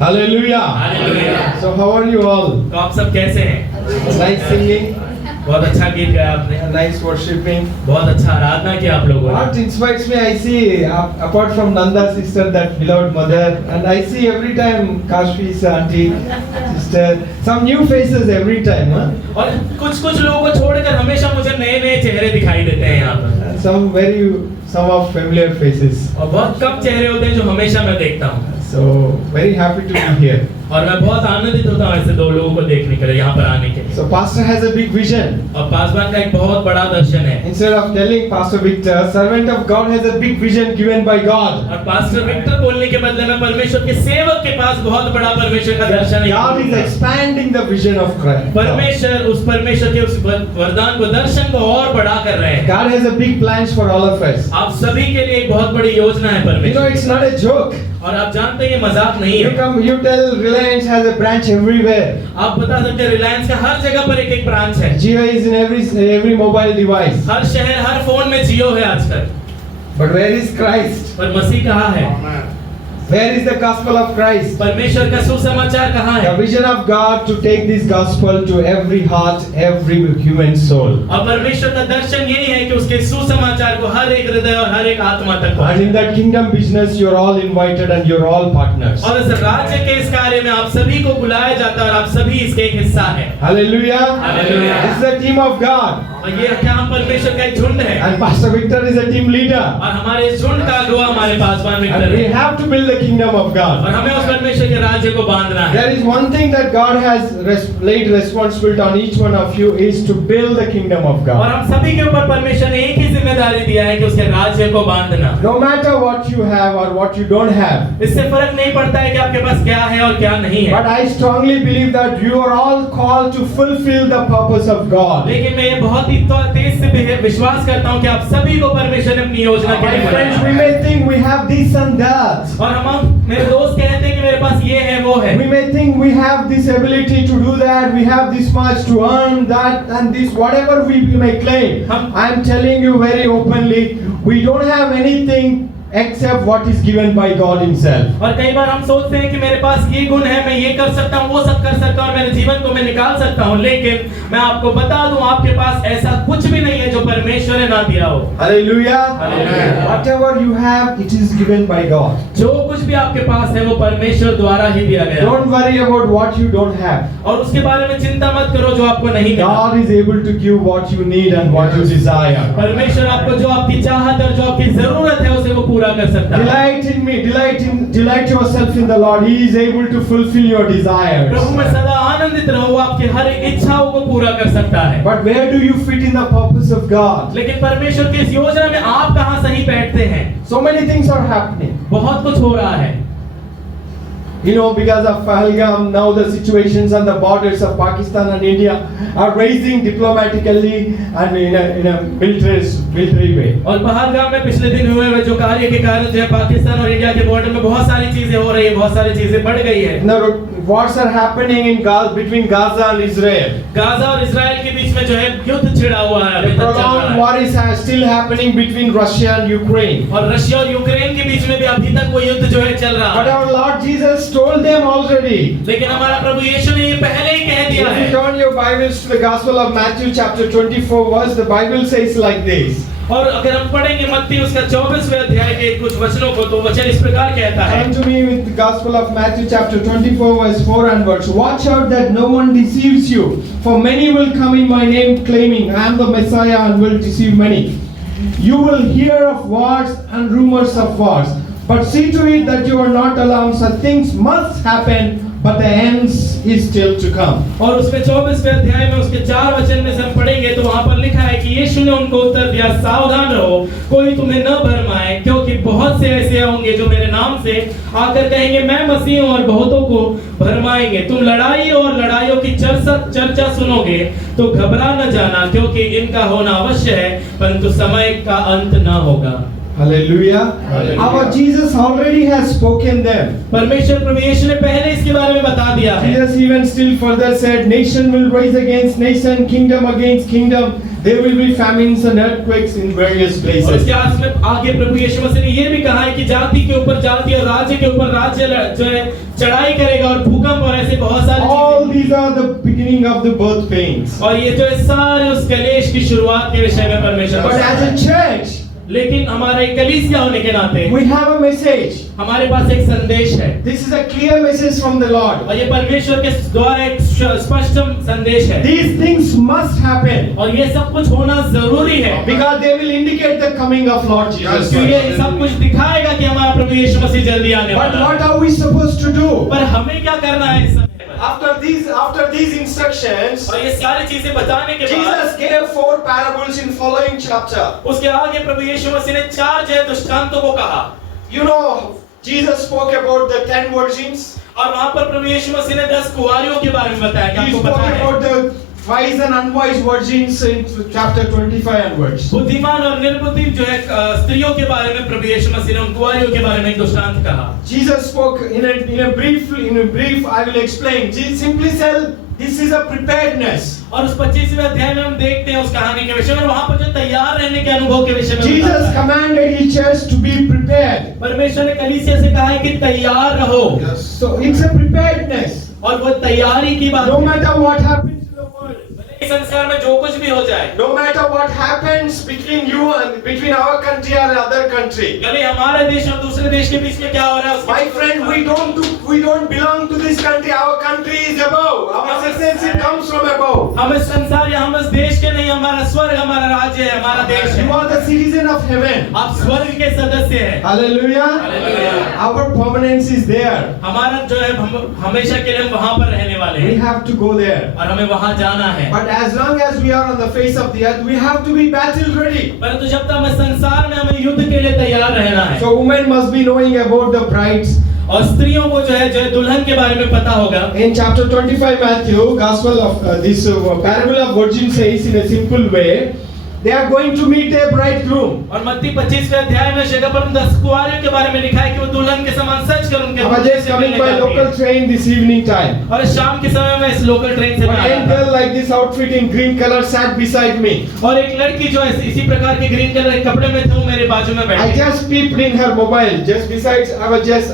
Hallelujah. Hallelujah. So how are you all? तो आप सब कैसे हैं? Nice singing, बहुत अच्छा गीत गाया आपने, nice worshiping. बहुत अच्छा आराधना किया आप लोगों What ने। inspires me, I see, apart from Nanda sister, that beloved mother, and I see every time Kashfi's auntie, sister, some new faces every time. Huh? और कुछ कुछ लोगों को छोड़कर हमेशा मुझे नए नए चेहरे दिखाई देते हैं यहाँ पर, And some of familiar faces. और बहुत कम चेहरे होते हैं जो हमेशा मैं देखता हूँ, So very happy to be here. और मैं बहुत आनंदित होता हूँ ऐसे दो लोगों को देखने के लिए, यहाँ पर आने के लिए। So pastor has a big vision. और पासवान का एक बहुत बड़ा दर्शन है, Instead of telling Pastor Victor, servant of God has a big vision given by God. और पास्टर विक्टर बोलने के बदले में परमेश्वर के सेवक के पास बहुत बड़ा परमेश्वर का दर्शन God is है। expanding the vision of Christ. परमेश्वर के उस वरदान को, दर्शन को और बड़ा कर रहे हैं। God has a big plans for all of us. आप सभी के लिए एक बहुत बड़ी योजना है You know, परमेश्वर, it's not a joke. और आप जानते हैं ये मजाक नहीं You है। come, you tell Reliance has a branch everywhere. आप बता सकते हैं रिलायंस का हर जगह पर एक एक ब्रांच है, Jio is in every mobile device. हर शहर हर फोन में जियो है आजकल, But where is Christ? पर मसीह कहाँ है? Where is the gospel of Christ? परमेश्वर का सुसमाचार कहाँ The है? vision of God to take this gospel to every heart, every human soul. और परमेश्वर का दर्शन यही है कि उसके सुसमाचार को हर एक हृदय और हर एक आत्मा तक And पहुंचाए। in that kingdom business, you're all invited and you're all partners. और इस राज्य के इस कार्य में आप सभी को बुलाया जाता है और आप सभी इसके एक हिस्सा हैं। Hallelujah. Hallelujah. This is the team of God. और ये क्या हम परमेश्वर का एक झुंड है, And Pastor Victor is a team leader. और हमारे इस झुंड का अगुवा हमारे पासवान विक्टर And we है, have to build the kingdom of God. और हमें उस परमेश्वर के राज्य को बांधना है। There is one thing that God has laid responsibility on each one of you is to build the kingdom of और God. हम सभी के ऊपर परमेश्वर ने एक ही जिम्मेदारी दिया है कि उसके राज्य को बांधना। No matter what you have or what you don't have. इससे फर्क नहीं पड़ता है कि आपके पास क्या है और क्या नहीं है, But I strongly believe that you are all called to fulfill the purpose of God. लेकिन मैं ये बहुत ही तेज से विश्वास करता हूँ कि आप सभी को परमेश्वर ने अपनी योजना के My लिए friends, we बनाया। may think we have this and that. और हम मेरे दोस्त कहते हैं कि मेरे पास ये है वो है, We may think we have this ability to do that, we have this much to earn that and this, whatever we may claim. I am telling you very openly, we don't have anything except what is given by God Himself. और कई बार हम सोचते हैं कि मेरे पास ये गुण है, मैं ये कर सकता हूँ, वो सब कर सकता हूँ, मेरे जीवन को मैं निकाल सकता हूँ, लेकिन मैं आपको बता दूं आपके पास ऐसा कुछ भी नहीं है जो परमेश्वर ने ना दिया हो। Hallelujah. Hallelujah. Whatever you have, it is given by God. जो कुछ भी आपके पास है वो परमेश्वर द्वारा ही दिया गया है। Don't worry about what you don't have. और उसके बारे में चिंता मत करो जो आपको नहीं मिला। God is able to give what you need and what you desire. परमेश्वर आपको जो आपकी चाहत और जो आपकी जरूरत है उसे वो पूरा कर सकता है। Delight in me, delight yourself in the Lord. He is able to fulfill your desires. प्रभु में सदा आनंदित रहो, वो आपकी हर एक इच्छाओं को पूरा कर सकता है। But where do you fit in the purpose of God? लेकिन परमेश्वर की इस योजना में आप कहाँ सही बैठते हैं? So many things are happening. बहुत कुछ हो रहा है। You know, because of Pahalgam, now the situations on the borders of Pakistan and India are raising diplomatically and in a military way. और पहलगाम में पिछले दिन हुए जो कार्य के कारण जो है पाकिस्तान और इंडिया के बॉर्डर में बहुत सारी चीजें हो रही है, बहुत सारी चीजें बढ़ गई है। Now, wars are happening in between Gaza and Israel. Gaza और इजराइल के बीच में जो है युद्ध छिड़ा हुआ है, अभी A तक चल रहा prolonged है। war is still happening between Russia and Ukraine. और रशिया और यूक्रेन के बीच में भी अभी तक वो युद्ध जो है चल रहा But है। our Lord Jesus told them already. लेकिन हमारा प्रभु यीशु ने ये पहले ही कह दिया If you है। turn your Bibles to the Gospel of Matthew chapter 24 verse, the Bible says like this. और अगर हम पढ़ेंगे मत्ती उसका 24वें अध्याय के कुछ वचनों को, तो वचन इस प्रकार कहता है। Turn to me with the Gospel of Matthew chapter 24 verse 4 onwards. Watch out that no one deceives you, for many will come in my name claiming I am the Messiah and will deceive many. You will hear of wars and rumors of wars, but see to it that you are not alarmed. Such things must happen, but the ends is still to come. और उसमें 24वें अध्याय में उसके 4 वचन में से हम पढ़ेंगे तो वहां पर लिखा है कि यीशु ने उनको उत्तर दिया, सावधान रहो, कोई तुम्हें न भरमाए, क्योंकि बहुत से ऐसे होंगे जो मेरे नाम से आकर कहेंगे मैं मसीह हूं और बहुतों को भरमाएंगे। तुम लड़ाई और लड़ाइयों की चर्चा सुनोगे तो घबरा न जाना, क्योंकि इनका होना अवश्य है, परंतु समय का अंत न होगा। Hallelujah. Hallelujah. Our Jesus already has spoken them. परमेश्वर प्रभु यीशु ने पहले इसके बारे में बता दिया है। Jesus even still further said, nation will rise against nation, kingdom against kingdom. there will be famines and earthquakes in various और places. इसके आगे प्रभु यीशु मसीह ने ये भी कहा है कि जाति के ऊपर जाति और राज्य के ऊपर राज्य जो है चढ़ाई करेगा और भूकंप और ऐसे बहुत सारी All चीजें। these are the beginning of the birth pains. और ये जो है सारे उस कलेश की शुरुआत के विषय में परमेश्वर But बताता as है। a church, लेकिन हमारा एक कलीसिया होने के नाते we have a message. हमारे पास एक संदेश है This is a clear message from the Lord. और ये परमेश्वर के द्वारा एक स्पष्ट संदेश है These things must happen और ये सब कुछ होना जरूरी है because they will indicate the coming of Lord Jesus क्योंकि ये Christ. सब कुछ दिखाएगा कि हमारा प्रभु यीशु मसीह जल्दी आने But वाला है। what are we supposed to do? पर हमें क्या करना है इस समय पर? After these instructions, और ये सारी चीजें बताने के बाद Jesus gave 4 parables in following chapter. उसके आगे प्रभु यीशु मसीह ने 4 जो है दृष्टांतों को कहा You know, Jesus spoke about the 10 virgins. और वहां पर प्रभु यीशु मसीह ने 10 कुंवारियों के बारे में बताया कि He आपको spoke पता है about the wise and unwise virgins in chapter 25 onwards. बुद्धिमान और निर्बुद्धि जो है स्त्रियों के बारे में प्रभु यीशु मसीह ने उन कुंवारियों के बारे में एक दृष्टांत कहा। Jesus spoke in a brief. I will explain. Jesus simply said, this is a preparedness. और उस 25वें अध्याय में हम देखते हैं उस कहानी के विषय में वहां पर जो तैयार रहने के अनुभव के विषय में Jesus बताता है। commanded his church to be prepared. परमेश्वर ने कलीसिया से कहा है कि तैयार रहो So it's a preparedness. और वो तैयारी की बात No है। matter what happens in the world, भले ही संसार में जो कुछ भी हो जाए, no matter what happens between you and between our country or other country. भले हमारे देश और दूसरे देश के बीच में क्या हो रहा है उसकी My चिंता friend, मत we don't belong to this country. Our country is above. Our citizenship comes from above. हम इस संसार या हम इस देश के नहीं, हमारा स्वर्ग हमारा राज्य है, हमारा देश You है। are the citizen of heaven. आप स्वर्ग के सदस्य हैं। Hallelujah. Hallelujah. Our permanence is there. हमारा जो है हम हमेशा के लिए हम वहां पर रहने वाले We हैं have to go there. और हमें वहां जाना है। But as long as we are on the face of the earth, we have to be battle ready. परंतु जब तक हमें संसार में हमें युद्ध के लिए तैयार रहना है So women must be knowing about the brides. और स्त्रियों को जो है दुल्हन के बारे में पता होगा। In chapter 25 Matthew, gospel of this parable of virgin says in a simple way, they are going to meet their bridegroom. और मत्ती 25वें अध्याय में जगह पर 10 कुंवारियों के बारे में लिखा है कि वो दुल्हन के समान सच कर उनके I was just coming by local train this evening time. और शाम के समय में इस लोकल ट्रेन से One मैं आ young रहा girl like this outfit in green color sat beside me. था और एक लड़की जो है इसी प्रकार के ग्रीन कलर के कपड़े में थे वो मेरे बाजू में I बैठी just peeped in her mobile. Just besides,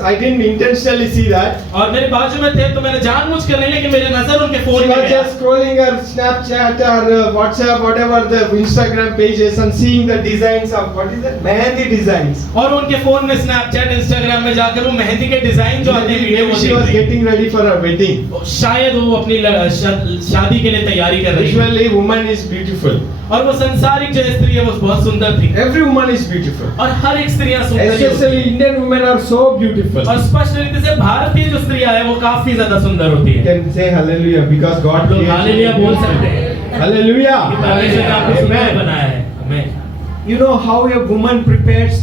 I didn't intentionally see that. और मेरे बाजू में थे तो मैंने जानबूझकर नहीं, लेकिन मेरी नजर उनके She फोन में was गया just scrolling her Snapchat or WhatsApp, whatever the Instagram pages, and seeing the designs of what is it? Mehndi designs. और उनके फोन में स्नैपचैट इंस्टाग्राम में जाकर वो मेहंदी के डिजाइन जो आते हैं वीडियो वो Maybe she was देख रही getting ready for her wedding. है। शायद वो अपनी शादी के लिए तैयारी कर रही है Usually, woman is beautiful. और वो संसारिक जो स्त्री है वो बहुत सुंदर थी Every woman is beautiful. और हर एक स्त्रियां सुंदर ही होती हैं। Especially Indian women are so beautiful. और स्पष्ट रीति से भारतीय जो स्त्रियां है वो काफी ज्यादा सुंदर होती You है। can say hallelujah because God लोग created हालेलुया you बोल beautiful. सकते हैं Hallelujah. कि परमेश्वर ने आपको सुंदर Amen. बनाया है। आमीन। You know how a woman prepares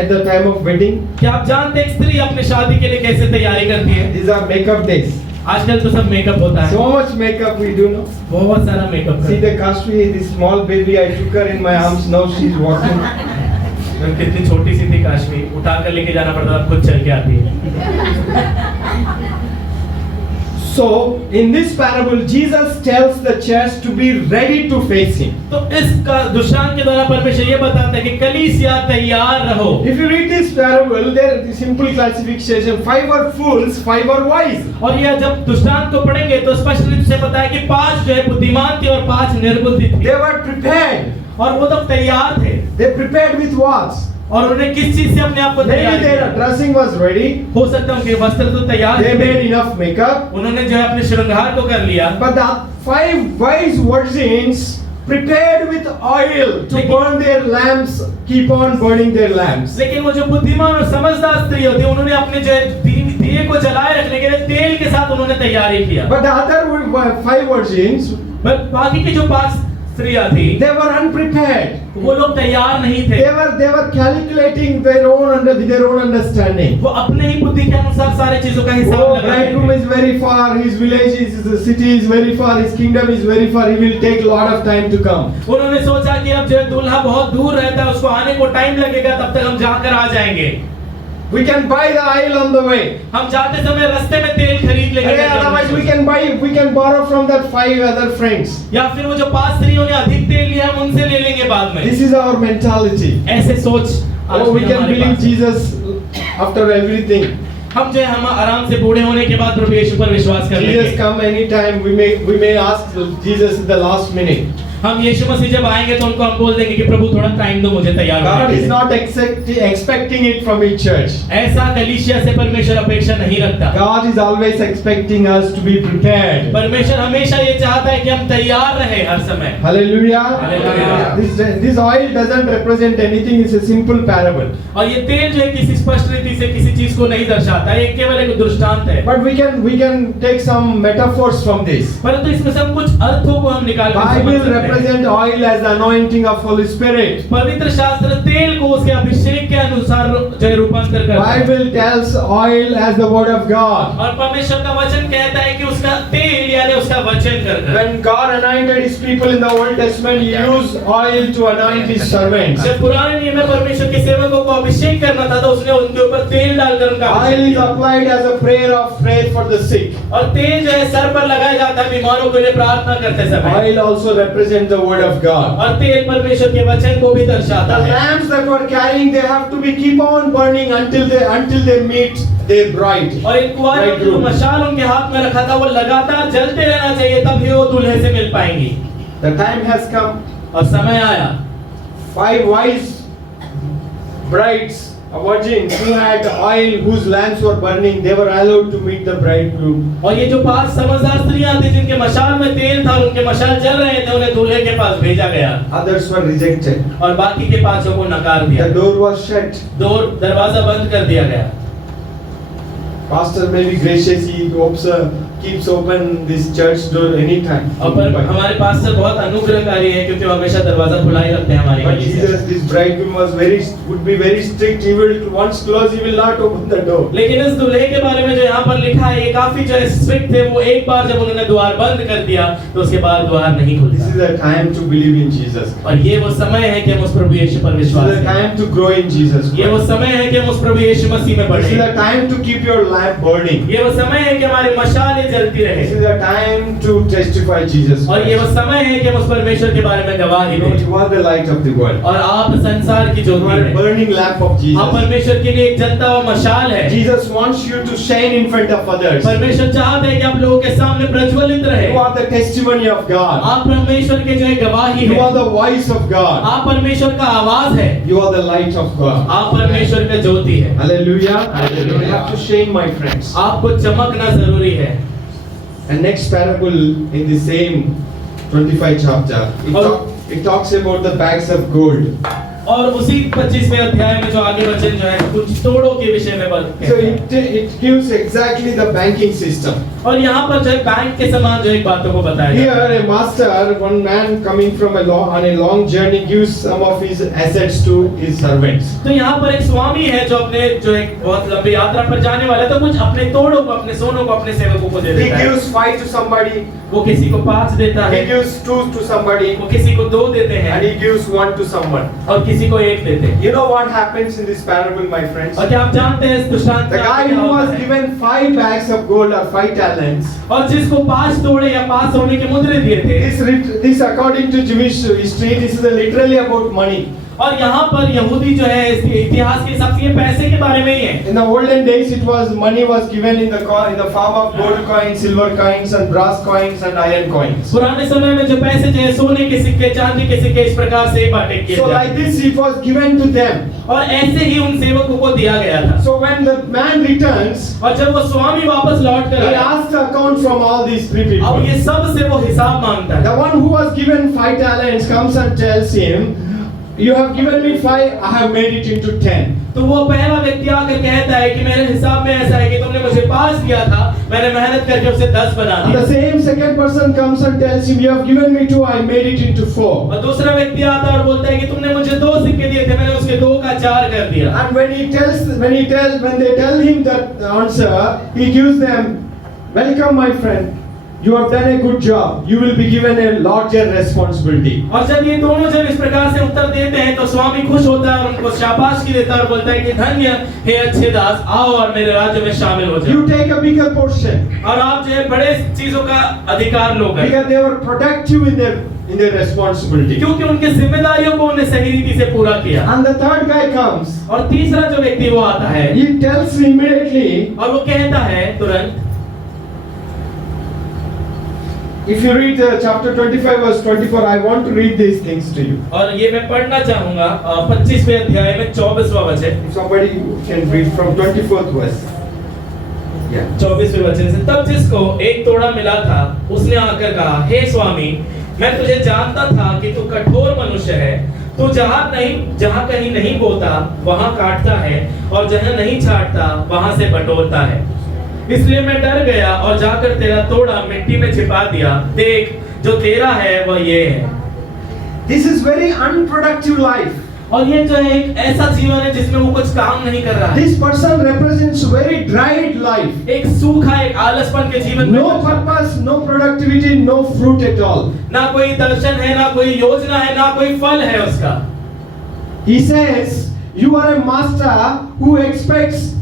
at the time of wedding? क्या आप जानते हैं एक स्त्री अपने शादी के लिए कैसे तैयारी करती है? These are makeup days. आजकल तो सब मेकअप होता है, So much makeup we do know. बहुत सारा मेकअप See करते the Kashvi, this small baby, I took her in my arms. Now she's walking. हैं। कितनी छोटी सी थी काश्मी, उठा कर लेके जाना पड़ता था, खुद चल के आती है। So in this parable, Jesus tells the church to be ready to face Him. तो इस दृष्टांत के द्वारा परमेश्वर ये बताता है कि कलीसिया तैयार रहो। If you read this parable, there is simple classification: 5 are fools, 5 are wise. और यह जब दृष्टांत को पढ़ेंगे तो स्पष्ट रूप से पता है कि 5 जो है बुद्धिमान थे और 5 निर्बुद्धि थे। They were prepared. और वो तो तैयार थे They prepared with what? और उन्हें किस चीज से अपने आप को तैयार Maybe their किया? dressing was ready. हो सकता है उनके वस्त्र तो तैयार They थे, made enough makeup. उन्होंने जो है अपने श्रृंगार को कर लिया, But the 5 wise virgins prepared with oil to burn their lamps, keep on burning their lamps. लेकिन वो जो बुद्धिमान और समझदार स्त्री होती है उन्होंने अपने जो है दिए को जलाए रखने के लिए तेल के साथ उन्होंने तैयारी किया। But the other 5 virgins, बाकी की जो 5 स्त्रियां थी they were unprepared. वो लोग तैयार नहीं थे, They were calculating their own with their own understanding. वो अपने ही बुद्धि के अनुसार सारी चीजों का हिसाब Oh, लगा bridegroom is very far. His village is, the city is very far. His kingdom is very far. He will take a lot of time to come. उन्होंने सोचा कि अब जो है दूल्हा बहुत दूर रहता है, उसको आने को टाइम लगेगा, तब तक हम जाकर आ जाएंगे। We can buy the oil on the way. हम जाते समय रास्ते में तेल खरीद लेंगे। Otherwise, we can buy 5, we can borrow from that 5 other friends. या फिर वो जो 5 स्त्रियों ने अधिक तेल लिया हम उनसे ले लेंगे बाद में। This is our mentality. ऐसे सोच Oh, we can believe Jesus after everything. हम जो है हम आराम से बूढ़े होने के बाद प्रभु यीशु पर विश्वास कर लेंगे। Jesus come anytime. We may ask Jesus at the last minute. हम यीशु मसीह जब आएंगे तो उनको हम बोल देंगे कि प्रभु थोड़ा टाइम दो मुझे तैयार God होने is के लिए। not expecting it from each church. ऐसा कलीसिया से परमेश्वर अपेक्षा नहीं रखता। God is always expecting us to be prepared. परमेश्वर हमेशा ये चाहता है कि हम तैयार रहे हर समय। Hallelujah. Hallelujah. This oil doesn't represent anything. It's a simple parable. और ये तेल जो है किसी स्पष्ट रीति से किसी चीज को नहीं दर्शाता है, ये केवल एक दृष्टांत है। But we can take some metaphors from this. परंतु इसमें से हम कुछ अर्थों को हम निकाल कर समझ Bible सकते हैं। represent oil as the anointing of Holy Spirit. पवित्र शास्त्र तेल को उसके अभिषेक के अनुसार जो है रूपांतर करता है। Bible tells oil as the word of God. और परमेश्वर का वचन कहता है कि उसका तेल यानी उसका वचन करकर। When God anointed His people in the Old Testament, He used oil to anoint His servants. जब पुराने नियम में परमेश्वर के सेवकों को अभिषेक करना था तो उसने उनके ऊपर तेल डालकर उनका Oil अभिषेक is किया। applied as a prayer for the sick. और तेल जो है सर पर लगाया जाता है बीमारों के लिए प्रार्थना करते समय। Oil also represents the word of God. और तेल परमेश्वर के वचन को भी The दर्शाता है। lamps that were carrying, they have to be keep on burning until they meet their bride. और एक कुंवारी ने जो मशाल उनके हाथ में रखा था वो लगातार जलते रहना चाहिए तभी वो दूल्हे से मिल पाएंगी। The time has come. और समय आया 5 wise brides, virgins who had oil, whose lamps were burning, they were allowed to meet the bridegroom. और ये जो 5 समझदार स्त्रियां थी जिनके मशाल में तेल था और उनके मशाल जल रहे थे उन्हें दूल्हे के पास भेजा गया Others were rejected. और बाकी के 5 को नकार दिया। The door was shut. दरवाजा बंद कर दिया गया। Pastor may be gracious, he keeps open this church door anytime. और पर हमारे पास्टर बहुत अनुग्रहकारी है क्योंकि वो हमेशा दरवाजा खुला ही रखते हैं हमारे But लिए। Jesus, this bridegroom would be very strict. He will once close, he will not open the door. लेकिन इस दूल्हे के बारे में जो यहाँ पर लिखा है ये काफी जो है स्ट्रिक्ट थे। वो एक बार जब उन्होंने द्वार बंद कर दिया तो उसके बाद द्वार नहीं This खुलता। is the time to believe in Jesus. और ये वो समय है कि हम उस प्रभु यीशु पर This विश्वास is the करें। time to grow in Jesus ये वो Christ. समय है कि हम उस प्रभु यीशु मसीह में This is बढ़ें। the time to keep your lamp burning. ये वो समय है कि हमारी मशालें जलती This रहे। is the time to testify Jesus और ये वो Christ. समय है कि हम उस परमेश्वर के बारे में गवाही You know, दें। you are the light of the world. और आप संसार की You ज्योति are a हैं। burning lamp of आप Jesus. परमेश्वर के लिए एक जलता हुआ मशाल है। Jesus wants you to shine in front of others. परमेश्वर चाहता है कि आप लोगों के सामने प्रज्वलित रहे। You are the testimony of God. आप परमेश्वर के जो है गवाही You है। are the voice of God. आप परमेश्वर का आवाज है। You are the light of God. आप परमेश्वर का ज्योति है। Hallelujah. Hallelujah. You have to shine, my friends. आपको चमकना जरूरी है। And next parable in the same 25 chapter, it talks about the bags of gold. और उसी 25वें अध्याय में जो आगे वचन जो है कुछ तोड़ों के विषय में बात So कहता है। it gives exactly the banking system. और यहाँ पर जो है बैंक के समान जो एक बातों को बताया Here जाता है। a master, one man coming from on a long journey, gives some of his assets to his servants. तो यहाँ पर एक स्वामी है जो अपने जो एक बहुत लंबी यात्रा पर जाने वाला है तो कुछ अपने तोड़ों को अपने सोनों को अपने सेवकों को दे He देता है। gives 5 to somebody, वो किसी को 5 देता he है, gives 2 to somebody, वो किसी को 2 देते and हैं he gives 1 to someone. और किसी को 1 देते हैं। You know what happens in this parable, my friends? और क्या आप जानते हैं इस दृष्टांत The में guy आगे क्या who होता was है? given 5 bags of gold or 5 talents, और जिसको 5 तोड़े या 5 सोने के मुद्रे दिए थे। this according to Jewish history, this is literally about money. और यहाँ पर यहूदी जो है इसके इतिहास के हिसाब से ये पैसे के बारे में ही है। In the olden days, money was given in the form of gold coins, silver coins, and brass coins and iron coins. पुराने समय में जो पैसे जो है सोने के सिक्के चांदी के सिक्के इस प्रकार से बांटे किए So जाते like this, it was given to them. और ऐसे ही उन सेवकों को दिया गया था। So when the man returns, और जब वो स्वामी वापस लौट कर he आया, asks the account from all these 3 अब people. ये सब से वो हिसाब मांगता है। The one who was given 5 talents comes and tells him, "You have given me 5, I have made it into 10." तो वो पहला व्यक्ति आकर कहता है कि मेरे हिसाब में ऐसा है कि तुमने मुझे 5 दिया था, मैंने मेहनत करके उसे 10 बना And दिया। the same second person comes and tells him, "You have given me 2, I made it into 4." और दूसरा व्यक्ति आता है और बोलता है कि तुमने मुझे 2 सिक्के दिए थे, मैंने उसके 2 का 4 कर दिया। And when they tell him that answer, he gives them, "Welcome, my friend. you have done a good job. You will be given a larger responsibility. और जब ये दोनों जब इस प्रकार से उत्तर देते हैं तो स्वामी खुश होता है और उनको शाबाशी देता है और बोलता है कि धन्य हे अच्छे दास, आओ और मेरे राज्य में शामिल हो जाओ। You take a bigger portion. और आप जो है बड़े चीजों का अधिकार लोगे, Because they were productive in their responsibility. क्योंकि उनकी जिम्मेदारियों को उन्हें सही रीति से पूरा किया। And the third guy comes. और तीसरा जो व्यक्ति वो आता है, He tells immediately. और वो कहता है तुरंत, If you read chapter 25 verse 24, I want to read these things to you. और ये मैं पढ़ना चाहूंगा 25वें अध्याय में 24वां वचन। If somebody can read from 24th verse. Yeah. 24वें वचन से, तब जिसको एक तोड़ा मिला था उसने आकर कहा, हे स्वामी, मैं तुझे जानता था कि तू कठोर मनुष्य है। तू जहाँ कहीं नहीं बोता वहाँ काटता है और जहाँ नहीं छांटता वहाँ से बटोरता है। इसलिए मैं डर गया और जाकर तेरा तोड़ा मिट्टी में छिपा दिया। देख, जो तेरा है वह ये है। This is very unproductive life. और ये जो है एक ऐसा जीवन है जिसमें वो कुछ काम नहीं कर रहा है। This person represents very dried life. एक सूखा, एक आलसपन के जीवन में, No purpose, no productivity, no fruit at all. ना कोई दर्शन है, ना कोई योजना है, ना कोई फल है उसका। He says, you are a master who expects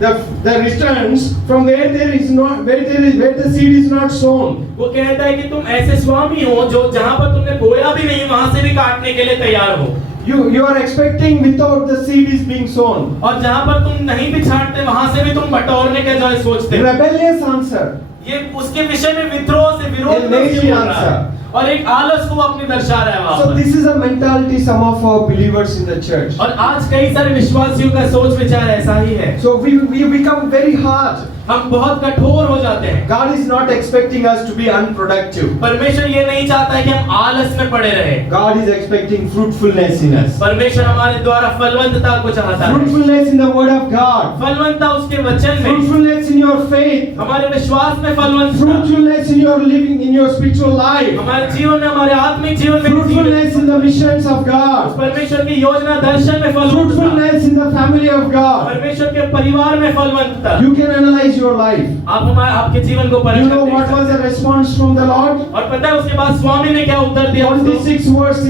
the returns from where the seed is not sown. वो कहता है कि तुम ऐसे स्वामी हो जो जहाँ पर तुमने बोया भी नहीं वहाँ से भी काटने के लिए तैयार हो। You are expecting without the seed is being sown. और जहाँ पर तुम नहीं भी छांटते वहाँ से भी तुम बटोरने का जो है सोचते हो। Rebellious answer. ये उसके विषय में विद्रोह से विरोध में lazy बोल रहा है answer. और एक आलस को अपनी दर्शा रहा है वहाँ So पर। this is a mentality some of our believers in the church. और आज कई सारे विश्वासियों का सोच विचार ऐसा ही है। So we become very hard. हम बहुत कठोर हो जाते हैं। God is not expecting us to be unproductive. परमेश्वर ये नहीं चाहता है कि हम आलस में पड़े रहे। God is expecting fruitfulness in us. परमेश्वर हमारे द्वारा फलवंतता को चाहता है। Fruitfulness in the word of God. फलवंतता उसके वचन में। Fruitfulness in your faith. हमारे विश्वास में फलवंतता। Fruitfulness in your living, in your spiritual life. हमारे जीवन में, हमारे आत्मिक जीवन में। Fruitfulness in the missions of God. परमेश्वर की योजना दर्शन में फलवंतता। Fruitfulness in the family of God. परमेश्वर के परिवार में फलवंतता। You can analyze your life. आप आपके जीवन को You know what was the response from the Lord? और पता है उसके बाद स्वामी ने क्या उत्तर दिया? 26 verse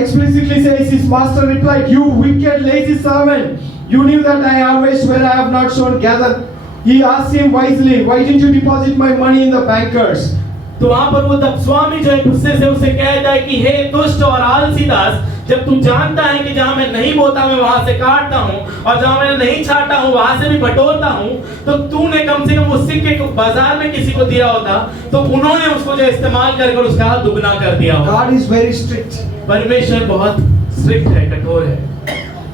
explicitly says, his master replied, you wicked lazy servant, you knew that I harvest where I have not sown gather. He asked him wisely, why didn't you deposit my money in the bankers? तो वहां पर वो तब स्वामी जो है गुस्से से उसे कहता है कि हे दुष्ट और आलसी दास, जब तू जानता है कि जहां मैं नहीं बोता मैं वहां से काटता हूं और जहां मैं नहीं छांटता हूं वहां से भी बटोरता हूं, तो तूने कम से कम उस सिक्के को बाजार में किसी को दिया होता तो उन्होंने उसको जो इस्तेमाल कर उसका दुगना कर दिया होता। God is very strict. परमेश्वर बहुत स्ट्रिक्ट है, कठोर है।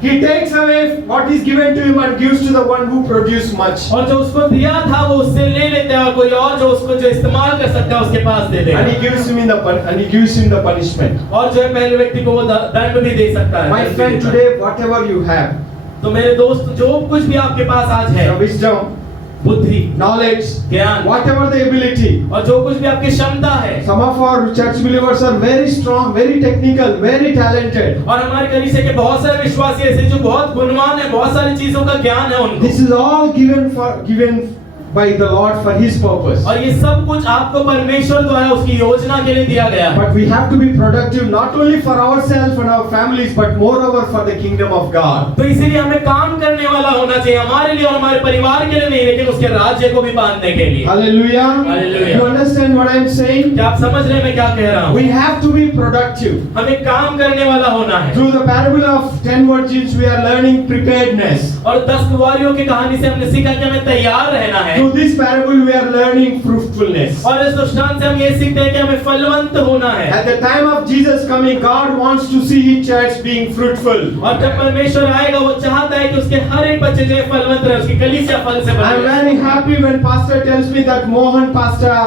He takes away what is given to him and gives to the one who produced much. और जो उसको दिया था वो उससे ले लेते हैं और कोई और जो उसको जो इस्तेमाल कर सकता है उसके पास दे देगा। And he gives him the punishment. और जो है पहले व्यक्ति को वो दंड भी दे सकता है। My friend, today whatever you have, तो मेरे दोस्त जो कुछ भी आपके पास आज है, the wisdom, बुद्धि, knowledge, ज्ञान, whatever the ability, और जो कुछ भी आपकी क्षमता है। some of our church believers are very strong, very technical, very talented. और हमारे कलीसिया के बहुत सारे विश्वासी ऐसे जो बहुत गुणवान है, बहुत सारी चीजों का ज्ञान है उनको। This is all given by the Lord for His purpose. और ये सब कुछ आपको परमेश्वर द्वारा उसकी योजना के लिए दिया गया है। But we have to be productive not only for ourselves and our families, but moreover for the kingdom of God. तो इसीलिए हमें काम करने वाला होना चाहिए, हमारे लिए और हमारे परिवार के लिए नहीं, लेकिन उसके राज्य को भी बांधने के लिए। Hallelujah. Hallelujah. You understand what I am saying? क्या आप समझ रहे हैं मैं क्या कह रहा हूँ? We have to be productive. हमें काम करने वाला होना है। Through the parable of 10 virgins, we are learning preparedness. और 10 कुंवारियों की कहानी से हमने सीखा कि हमें तैयार रहना है। Through this parable, we are learning fruitfulness. और इस दृष्टांत से हम ये सीखते हैं कि हमें फलवंत होना है। At the time of Jesus coming, God wants to see His church being fruitful. और जब परमेश्वर आएगा वो चाहता है कि उसके हर एक बच्चे जो है फलवंत रहे, उसकी कलीसिया फल से भरे। I am very happy when Pastor tells me that Mohan Pastor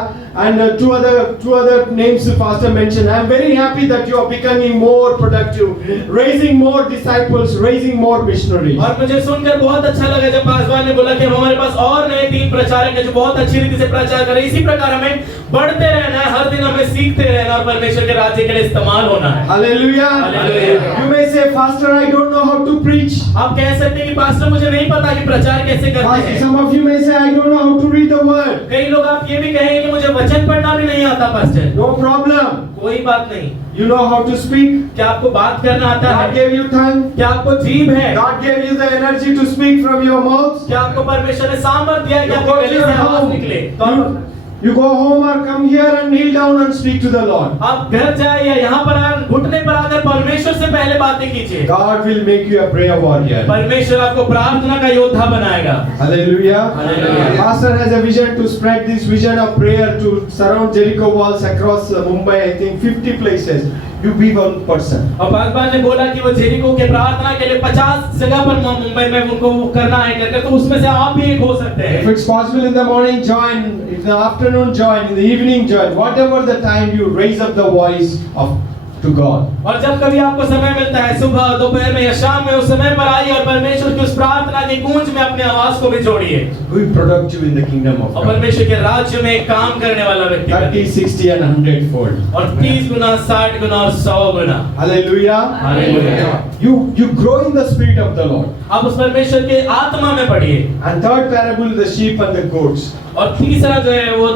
and two other names the pastor mentioned. I am very happy that you are becoming more productive, raising more disciples, raising more missionaries. और मुझे सुनकर बहुत अच्छा लगा जब पासवान ने बोला कि हमारे पास और नए 3 प्रचारक हैं जो बहुत अच्छी रीति से प्रचार कर रहे हैं। इसी प्रकार हमें बढ़ते रहना है, हर दिन हमें सीखते रहना और परमेश्वर के राज्य के लिए इस्तेमाल होना है। Hallelujah. Hallelujah. You may say, Pastor, I don't know how to preach. आप कह सकते हैं कि पास्टर मुझे नहीं पता कि प्रचार कैसे करते हैं। Some of you may say, I don't know how to read the word. कई लोग आप ये भी कहेंगे कि मुझे वचन पढ़ना भी नहीं आता पास्टर, No problem. कोई बात नहीं। You know how to speak? क्या आपको बात करना आता God है? gave you tongue. क्या आपको जीभ है? God gave you the energy to speak from your mouth. क्या आपको परमेश्वर ने सामर्थ्य दिया है कि You आपकी go to गले your से आवाज home. निकले? तो You go home or come here and kneel down and speak to the Lord. आप घर जाए या यहाँ पर आकर घुटने पर आकर परमेश्वर से पहले बातें कीजिए। God will make you a prayer warrior. परमेश्वर आपको प्रार्थना का योद्धा बनाएगा। Hallelujah. Hallelujah. Pastor has a vision to spread this vision of prayer to surround Jericho walls across Mumbai. I think 50 places. You be one person. और बागबान ने बोला कि वो जेरिको के प्रार्थना के लिए 50 जगह पर मुंबई में उनको वो करना है करके, तो उसमें से आप भी एक हो सकते If हैं। it's possible in the morning, join. In the afternoon, join. In the evening, join. Whatever the time, you raise up the voice of to God. और जब कभी आपको समय मिलता है, सुबह, दोपहर में या शाम में, उस समय पर आइए और परमेश्वर की उस प्रार्थना की गूंज में अपने आवाज को भी जोड़िए। Be productive in the kingdom of और God. परमेश्वर के राज्य में काम करने वाला व्यक्ति 30, 60 and 100 fold. और 30 गुना, 60 गुना और 100 गुना। Hallelujah. Hallelujah. You grow in the spirit of the Lord. आप उस परमेश्वर के आत्मा में पढ़िए। And third parable, the sheep and the goats. और तीसरा जो है वो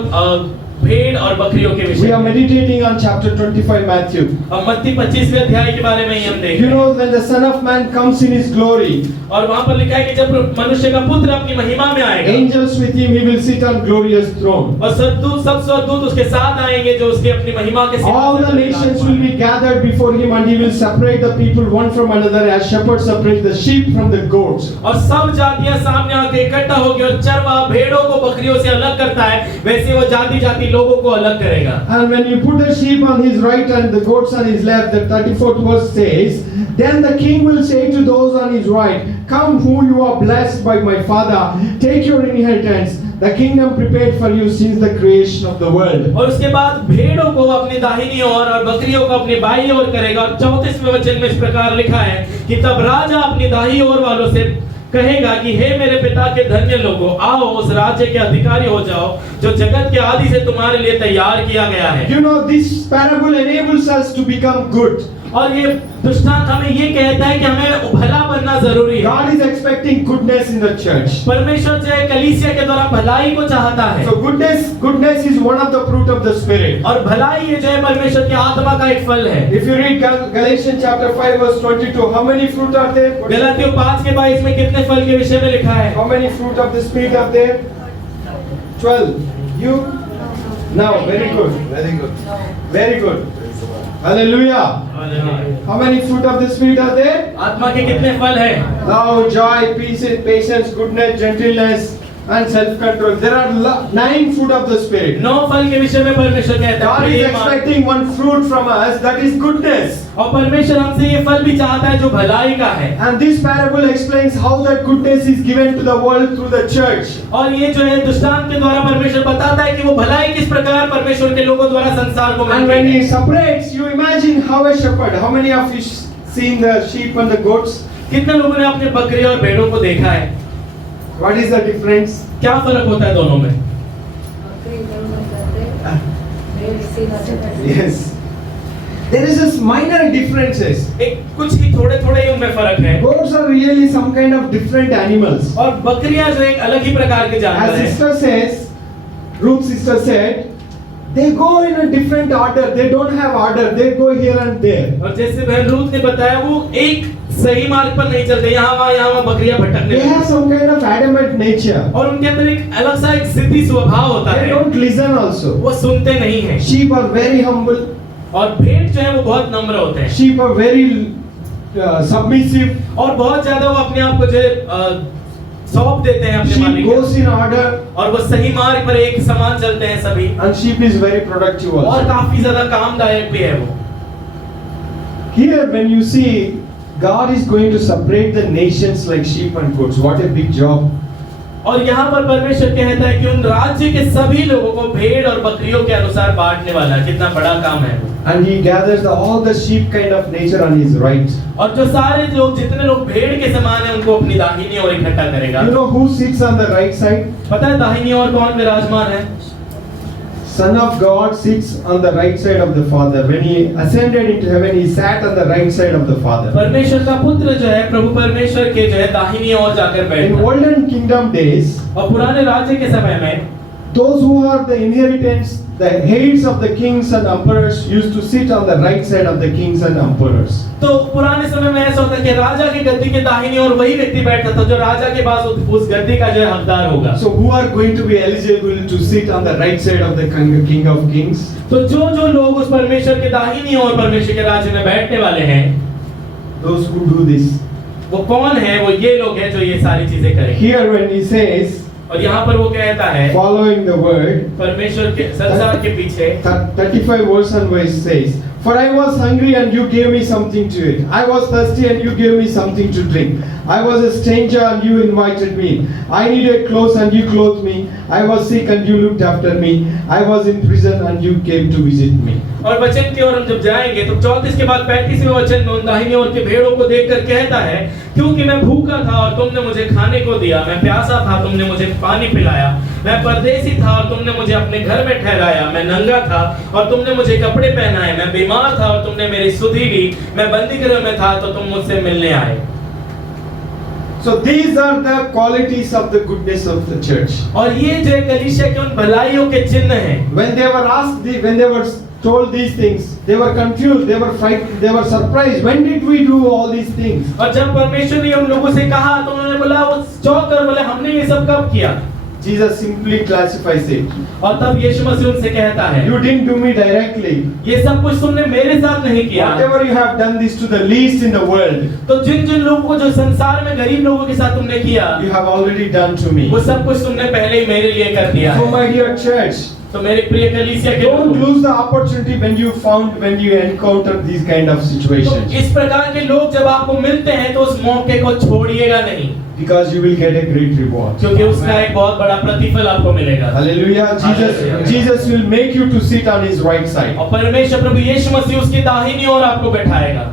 भेड़ और बकरियों के We विषय are में। meditating on chapter 25 Matthew. अब मत्ती 25वें अध्याय के बारे में ही हम देख You रहे know हैं। when the Son of Man comes in his glory, और वहाँ पर लिखा है कि जब मनुष्य का पुत्र अपनी महिमा में आएगा angels with him, he will sit on glorious throne. और सब स्वर्गदूत उसके साथ आएंगे जो उसके अपनी महिमा के All the nations will be gathered before him, and he will separate the people one from another as shepherds separate the sheep from the goats. और सब जातियां सामने आके इकट्ठा होगी और चरवा भेड़ों को बकरियों से अलग करता है, वैसे वो जाति जाति लोगों को अलग करेगा। And when you put the sheep on his right and the goats on his left, the 34th verse says, then the king will say to those on his right, come who you are blessed by my father, take your inheritance, the kingdom prepared for you since the creation of the world. और उसके बाद भेड़ों को अपनी दाहिनी ओर और बकरियों को अपनी बाईं ओर करेगा। और 34वें वचन में इस प्रकार लिखा है कि तब राजा अपनी दाहिनी ओर वालों से कहेगा कि हे मेरे पिता के धन्य लोगों, आओ उस राज्य के अधिकारी हो जाओ जो जगत के आदि से तुम्हारे लिए तैयार किया gaya hai। You know, this parable enables us to become good. और ये दृष्टांत हमें ये कहता है कि हमें भला बनना जरूरी है। God is expecting goodness in the church. परमेश्वर जो है कलीसिया के द्वारा भलाई को चाहता है। So goodness is one of the fruit of the spirit. और भलाई ये जो है परमेश्वर की आत्मा का एक फल है। If you read Galatians chapter 5 verse 22, how many fruit are there? गलातियों 5:22 में कितने फल के विषय में लिखा है? How many fruit of the spirit are there? 12. You? Now, very good. Very good. Very good. Hallelujah. How many fruit of the spirit are there? आत्मा के कितने फल है? Love, joy, peace, patience, goodness, gentleness, and self-control. There are 9 fruit of the spirit. 9 फल के विषय में परमेश्वर कहता God है is Prem, expecting one fruit from us, that is goodness. और परमेश्वर हमसे ये फल भी चाहता है जो भलाई का है। And this parable explains how that goodness is given to the world through the church. और ये जो है दृष्टांत के द्वारा परमेश्वर बताता है कि वो भलाई किस प्रकार परमेश्वर के लोगों द्वारा संसार को And मिलती when है। he separates, you imagine how a shepherd, how many of you seen the sheep and the goats? कितने लोगों ने अपने बकरी और भेड़ों को देखा है? What is the difference? क्या फर्क होता है दोनों में? Yes. There is this minor differences. एक कुछ ही थोड़े ही उनमें फर्क है। Goats are really some kind of different animals. और बकरियां जो एक अलग ही प्रकार के जानवर As हैं। sister says, Ruth's sister said, they go in a different order. They don't have order. They go here and there. और जैसे बहन रूथ ने बताया वो एक सही मार्ग पर नहीं चलते, यहाँ वहाँ बकरियां भटकने They लगती have some kind of adamant nature. और उनके अंदर एक अलग सा एक जिद्दी स्वभाव होता They है। don't listen also. वो सुनते नहीं हैं। Sheep are very humble. और भेड़ जो है वो बहुत नम्र होते हैं Sheep are very submissive. और बहुत ज्यादा वो अपने आप को जो है सौंप देते हैं अपने Sheep मालिक goes in order, और वो सही मार्ग पर एक समान चलते हैं सभी and sheep is very productive और also. काफी ज्यादा कामदायक भी है वो। Here, when you see God is going to separate the nations like sheep and goats, what a big job! और यहाँ पर परमेश्वर कहता है कि उन राज्य के सभी लोगों को भेड़ और बकरियों के अनुसार बांटने वाला है। कितना बड़ा काम है वो। And He gathers all the sheep kind of nature on His right. और जो सारे लोग जितने लोग भेड़ के समान है उनको अपनी दाहिनी ओर इकट्ठा करेगा। You know who sits on the right side? पता है दाहिनी ओर कौन विराजमान है? Son of God sits on the right side of the Father. When He ascended into heaven, He sat on the right side of the Father. परमेश्वर का पुत्र जो है प्रभु परमेश्वर के जो है दाहिनी ओर जाकर In बैठा। olden kingdom days, और पुराने राज्य के समय में Those who are the inheritance, the heirs of the kings and emperors used to sit on the right side of the kings and emperors. तो पुराने समय में ऐसा होता कि राजा की गद्दी के दाहिनी ओर वही व्यक्ति बैठता था जो राजा के पास उस गद्दी का जो है हकदार होगा। So who are going to be eligible to sit on the right side of the king of kings? तो जो लोग उस परमेश्वर के दाहिनी ओर परमेश्वर के राज्य में बैठने वाले हैं, Those who do this. वो कौन है? वो ये लोग हैं जो ये सारी चीजें करेंगे। Here when he says, और यहाँ पर वो कहता है following the word, परमेश्वर के संसार के पीछे 35 verse and verse says, For I was hungry and you gave me something to eat. I was thirsty and you gave me something to drink. I was a stranger and you invited me. I needed clothes and you clothed me. I was sick and you looked after me. I was in prison and you came to visit me. और वचन की ओर हम जब जाएंगे तो 34 के बाद 35वें वचन में उन दाहिनी ओर के भेड़ों को देखकर कहता है, क्योंकि मैं भूखा था और तुमने मुझे खाने को दिया, मैं प्यासा था तुमने मुझे पानी पिलाया, मैं परदेसी था और तुमने मुझे अपने घर में ठहराया, मैं नंगा था और तुमने मुझे कपड़े पहनाए, मैं बीमार था और तुमने मेरी सुधि ली, मैं बंदीगृह में था तो तुम मुझसे मिलने आए। So these are the qualities of the goodness of the church. और ये जो कलीसिया के उन भलाइयों के चिन्ह हैं। When they were asked, when they were told these things, they were confused, they were frightened, they were surprised. When did we do all these things? और जब परमेश्वर ने उन लोगों से कहा तो उन्होंने बोला, वो चौंक कर बोले, हमने ये सब कब किया? Jesus simply classifies it. और तब यीशु मसीह उनसे कहता है, You didn't do me directly. ये सब कुछ तुमने मेरे साथ नहीं किया। Whatever you have done this to the least in the world, तो जिन जिन लोगों को जो संसार में गरीब लोगों के साथ तुमने किया, you have already done to me. वो सब कुछ तुमने पहले ही मेरे लिए कर दिया So है। my dear church, तो मेरे प्रिय कलीसिया के don't लोगों, lose the opportunity when you encounter these kind of तो situations, इस प्रकार के लोग जब आपको मिलते हैं तो उस मौके को छोड़िएगा नहीं, because you will get a great reward. क्योंकि उसका एक बहुत बड़ा प्रतिफल आपको मिलेगा। Hallelujah. Hallelujah. Jesus will make you to sit on his right side. और परमेश्वर प्रभु यीशु मसीह उसकी दाहिनी ओर आपको बैठाएगा।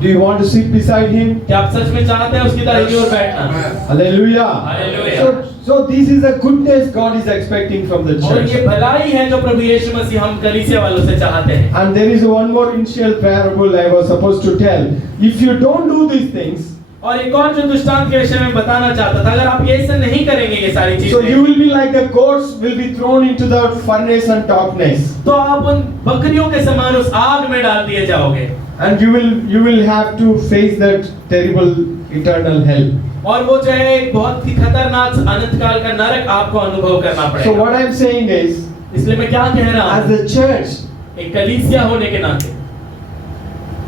Do you want to sit beside him? क्या आप सच में चाहते हैं उसकी दाहिनी ओर बैठना? Hallelujah. Hallelujah. So this is the goodness God is expecting from the और church. ये भलाई है जो प्रभु यीशु मसीह हम कलीसिया वालों से चाहते हैं। And there is one more initial parable I was supposed to tell. If you don't do these things, और एक और जो दृष्टांत के विषय में बताना चाहता था, अगर आप ये सब नहीं करेंगे ये सारी so चीजें, you will be like the goats will be thrown into the furnace and darkness, तो आप उन बकरियों के समान उस आग में डाल दिए जाओगे। and you will have to face that terrible eternal hell. और वो जो है एक बहुत ही खतरनाक अनंत काल का नरक आपको अनुभव करना So पड़ेगा। what I am saying is, इसलिए मैं क्या कह रहा as हूँ, the church, एक कलीसिया होने के नाते,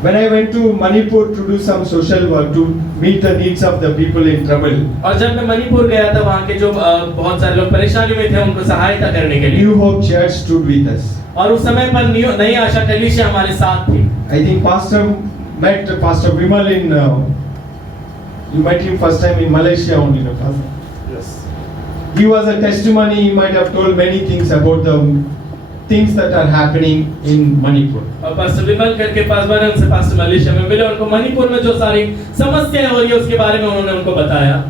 when I went to Manipur to do some social work to meet the needs of the people in trouble, और जब मैं मणिपुर गया था वहाँ के जो बहुत सारे लोग परेशानी में थे उनको सहायता करने के लिए, New Hope Church stood with us. और उस समय पर नई आशा कलीसिया हमारे साथ थी। I think Pastor met Pastor Vimal in you met him first time in Malaysia only, no, Pastor? Yes. He was a testimony. He might have told many things about the things that are happening in Manipur. और pastor विमल करके पास बार उनसे pastor Malaysia में मिले, उनको मणिपुर में जो सारी समस्याएं हो रही है उसके बारे में उन्होंने उनको बताया।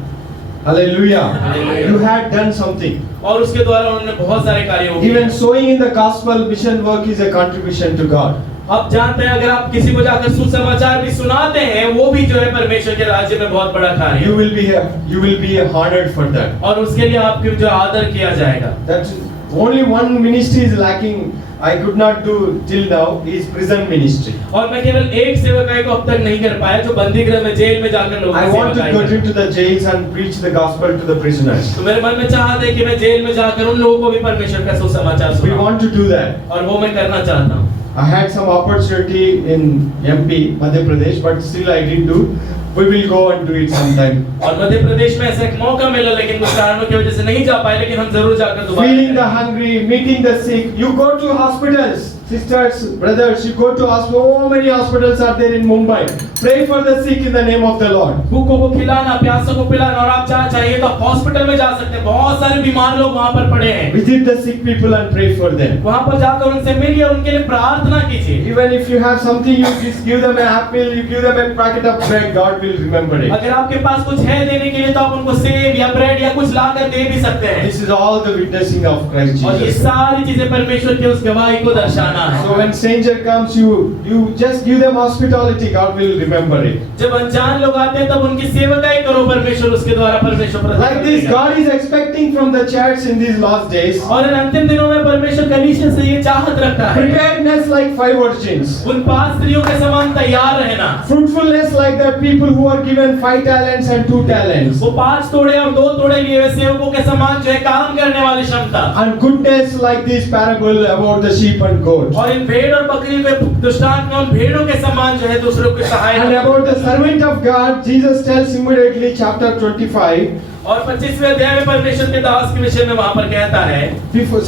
Hallelujah. Hallelujah. You had done something. और उसके द्वारा उन्होंने बहुत सारे कार्य किए। Even sowing in the gospel mission work is a contribution to God. आप जानते हैं अगर आप किसी को जाकर सुसमाचार भी सुनाते हैं, वो भी जो है परमेश्वर के राज्य में बहुत बड़ा कार्य है। You will be honored for that. और उसके लिए आपके जो आदर किया जाएगा। That's only one ministry is lacking. I could not do till now is prison ministry. और मैं केवल एक सेवकाई को अब तक नहीं कर पाया जो बंदीगृह में जेल में जाकर लोगों I की want to सेवकाई go करे। into the jails and preach the gospel to the prisoners. तो मेरे मन में चाहत है कि मैं जेल में जाकर उन लोगों को भी परमेश्वर का सुसमाचार We सुनाऊं, want to do that. और वो मैं करना चाहता हूँ। I had some opportunity in MP, Madhya Pradesh, but still I didn't do. We will go and do it sometime. और मध्य प्रदेश में ऐसा एक मौका मिला लेकिन कुछ कारणों की वजह से नहीं जा पाए, लेकिन हम जरूर जाकर दोबारा Feeling the करेंगे। hungry, meeting the sick. You go to hospitals, sisters, brothers. You go to hospitals. So many hospitals are there in Mumbai. Pray for the sick in the name of the Lord. भूखों को खिलाना, प्यासों को पिलाना, और आप जहाँ चाहिए तो hospital में जा सकते हैं। बहुत सारे बीमार लोग वहाँ पर पड़े हैं। Visit the sick people and pray for them. वहाँ पर जाकर उनसे मिलिए और उनके लिए प्रार्थना कीजिए। Even if you have something, you just give them an apple, you give them a packet of bread. God will remember it. अगर आपके पास कुछ है देने के लिए तो आप उनको सेब या ब्रेड या कुछ लाकर दे भी सकते हैं। This is all the witnessing of Christ और ये Jesus. सारी चीजें परमेश्वर के उस गवाही को दर्शाना करना है। So when stranger comes, you just give them hospitality. God will remember it. जब अनजान लोग आते हैं तब उनकी सेवकाई करो, परमेश्वर उसके द्वारा परमेश्वर प्रदान Like this, करेगा। God is expecting from the church in these last days और इन अंतिम दिनों में परमेश्वर कलीसिया से ये चाहत रखता है, preparedness like 5 virgins, उन 5 स्त्रियों के समान तैयार रहना, fruitfulness like the people who are given 5 talents and 2 talents, वो 5 तोड़े और 2 तोड़े लिए हुए सेवकों के समान जो है काम करने वाली क्षमता, and goodness like this parable about the sheep and goat. और इन भेड़ और बकरी के दृष्टांत में उन भेड़ों के समान जो है दूसरों की And सहायता। about the servant of God, Jesus tells immediately, chapter 25, और 25वें अध्याय में परमेश्वर के दास के विषय में वहां पर कहता है,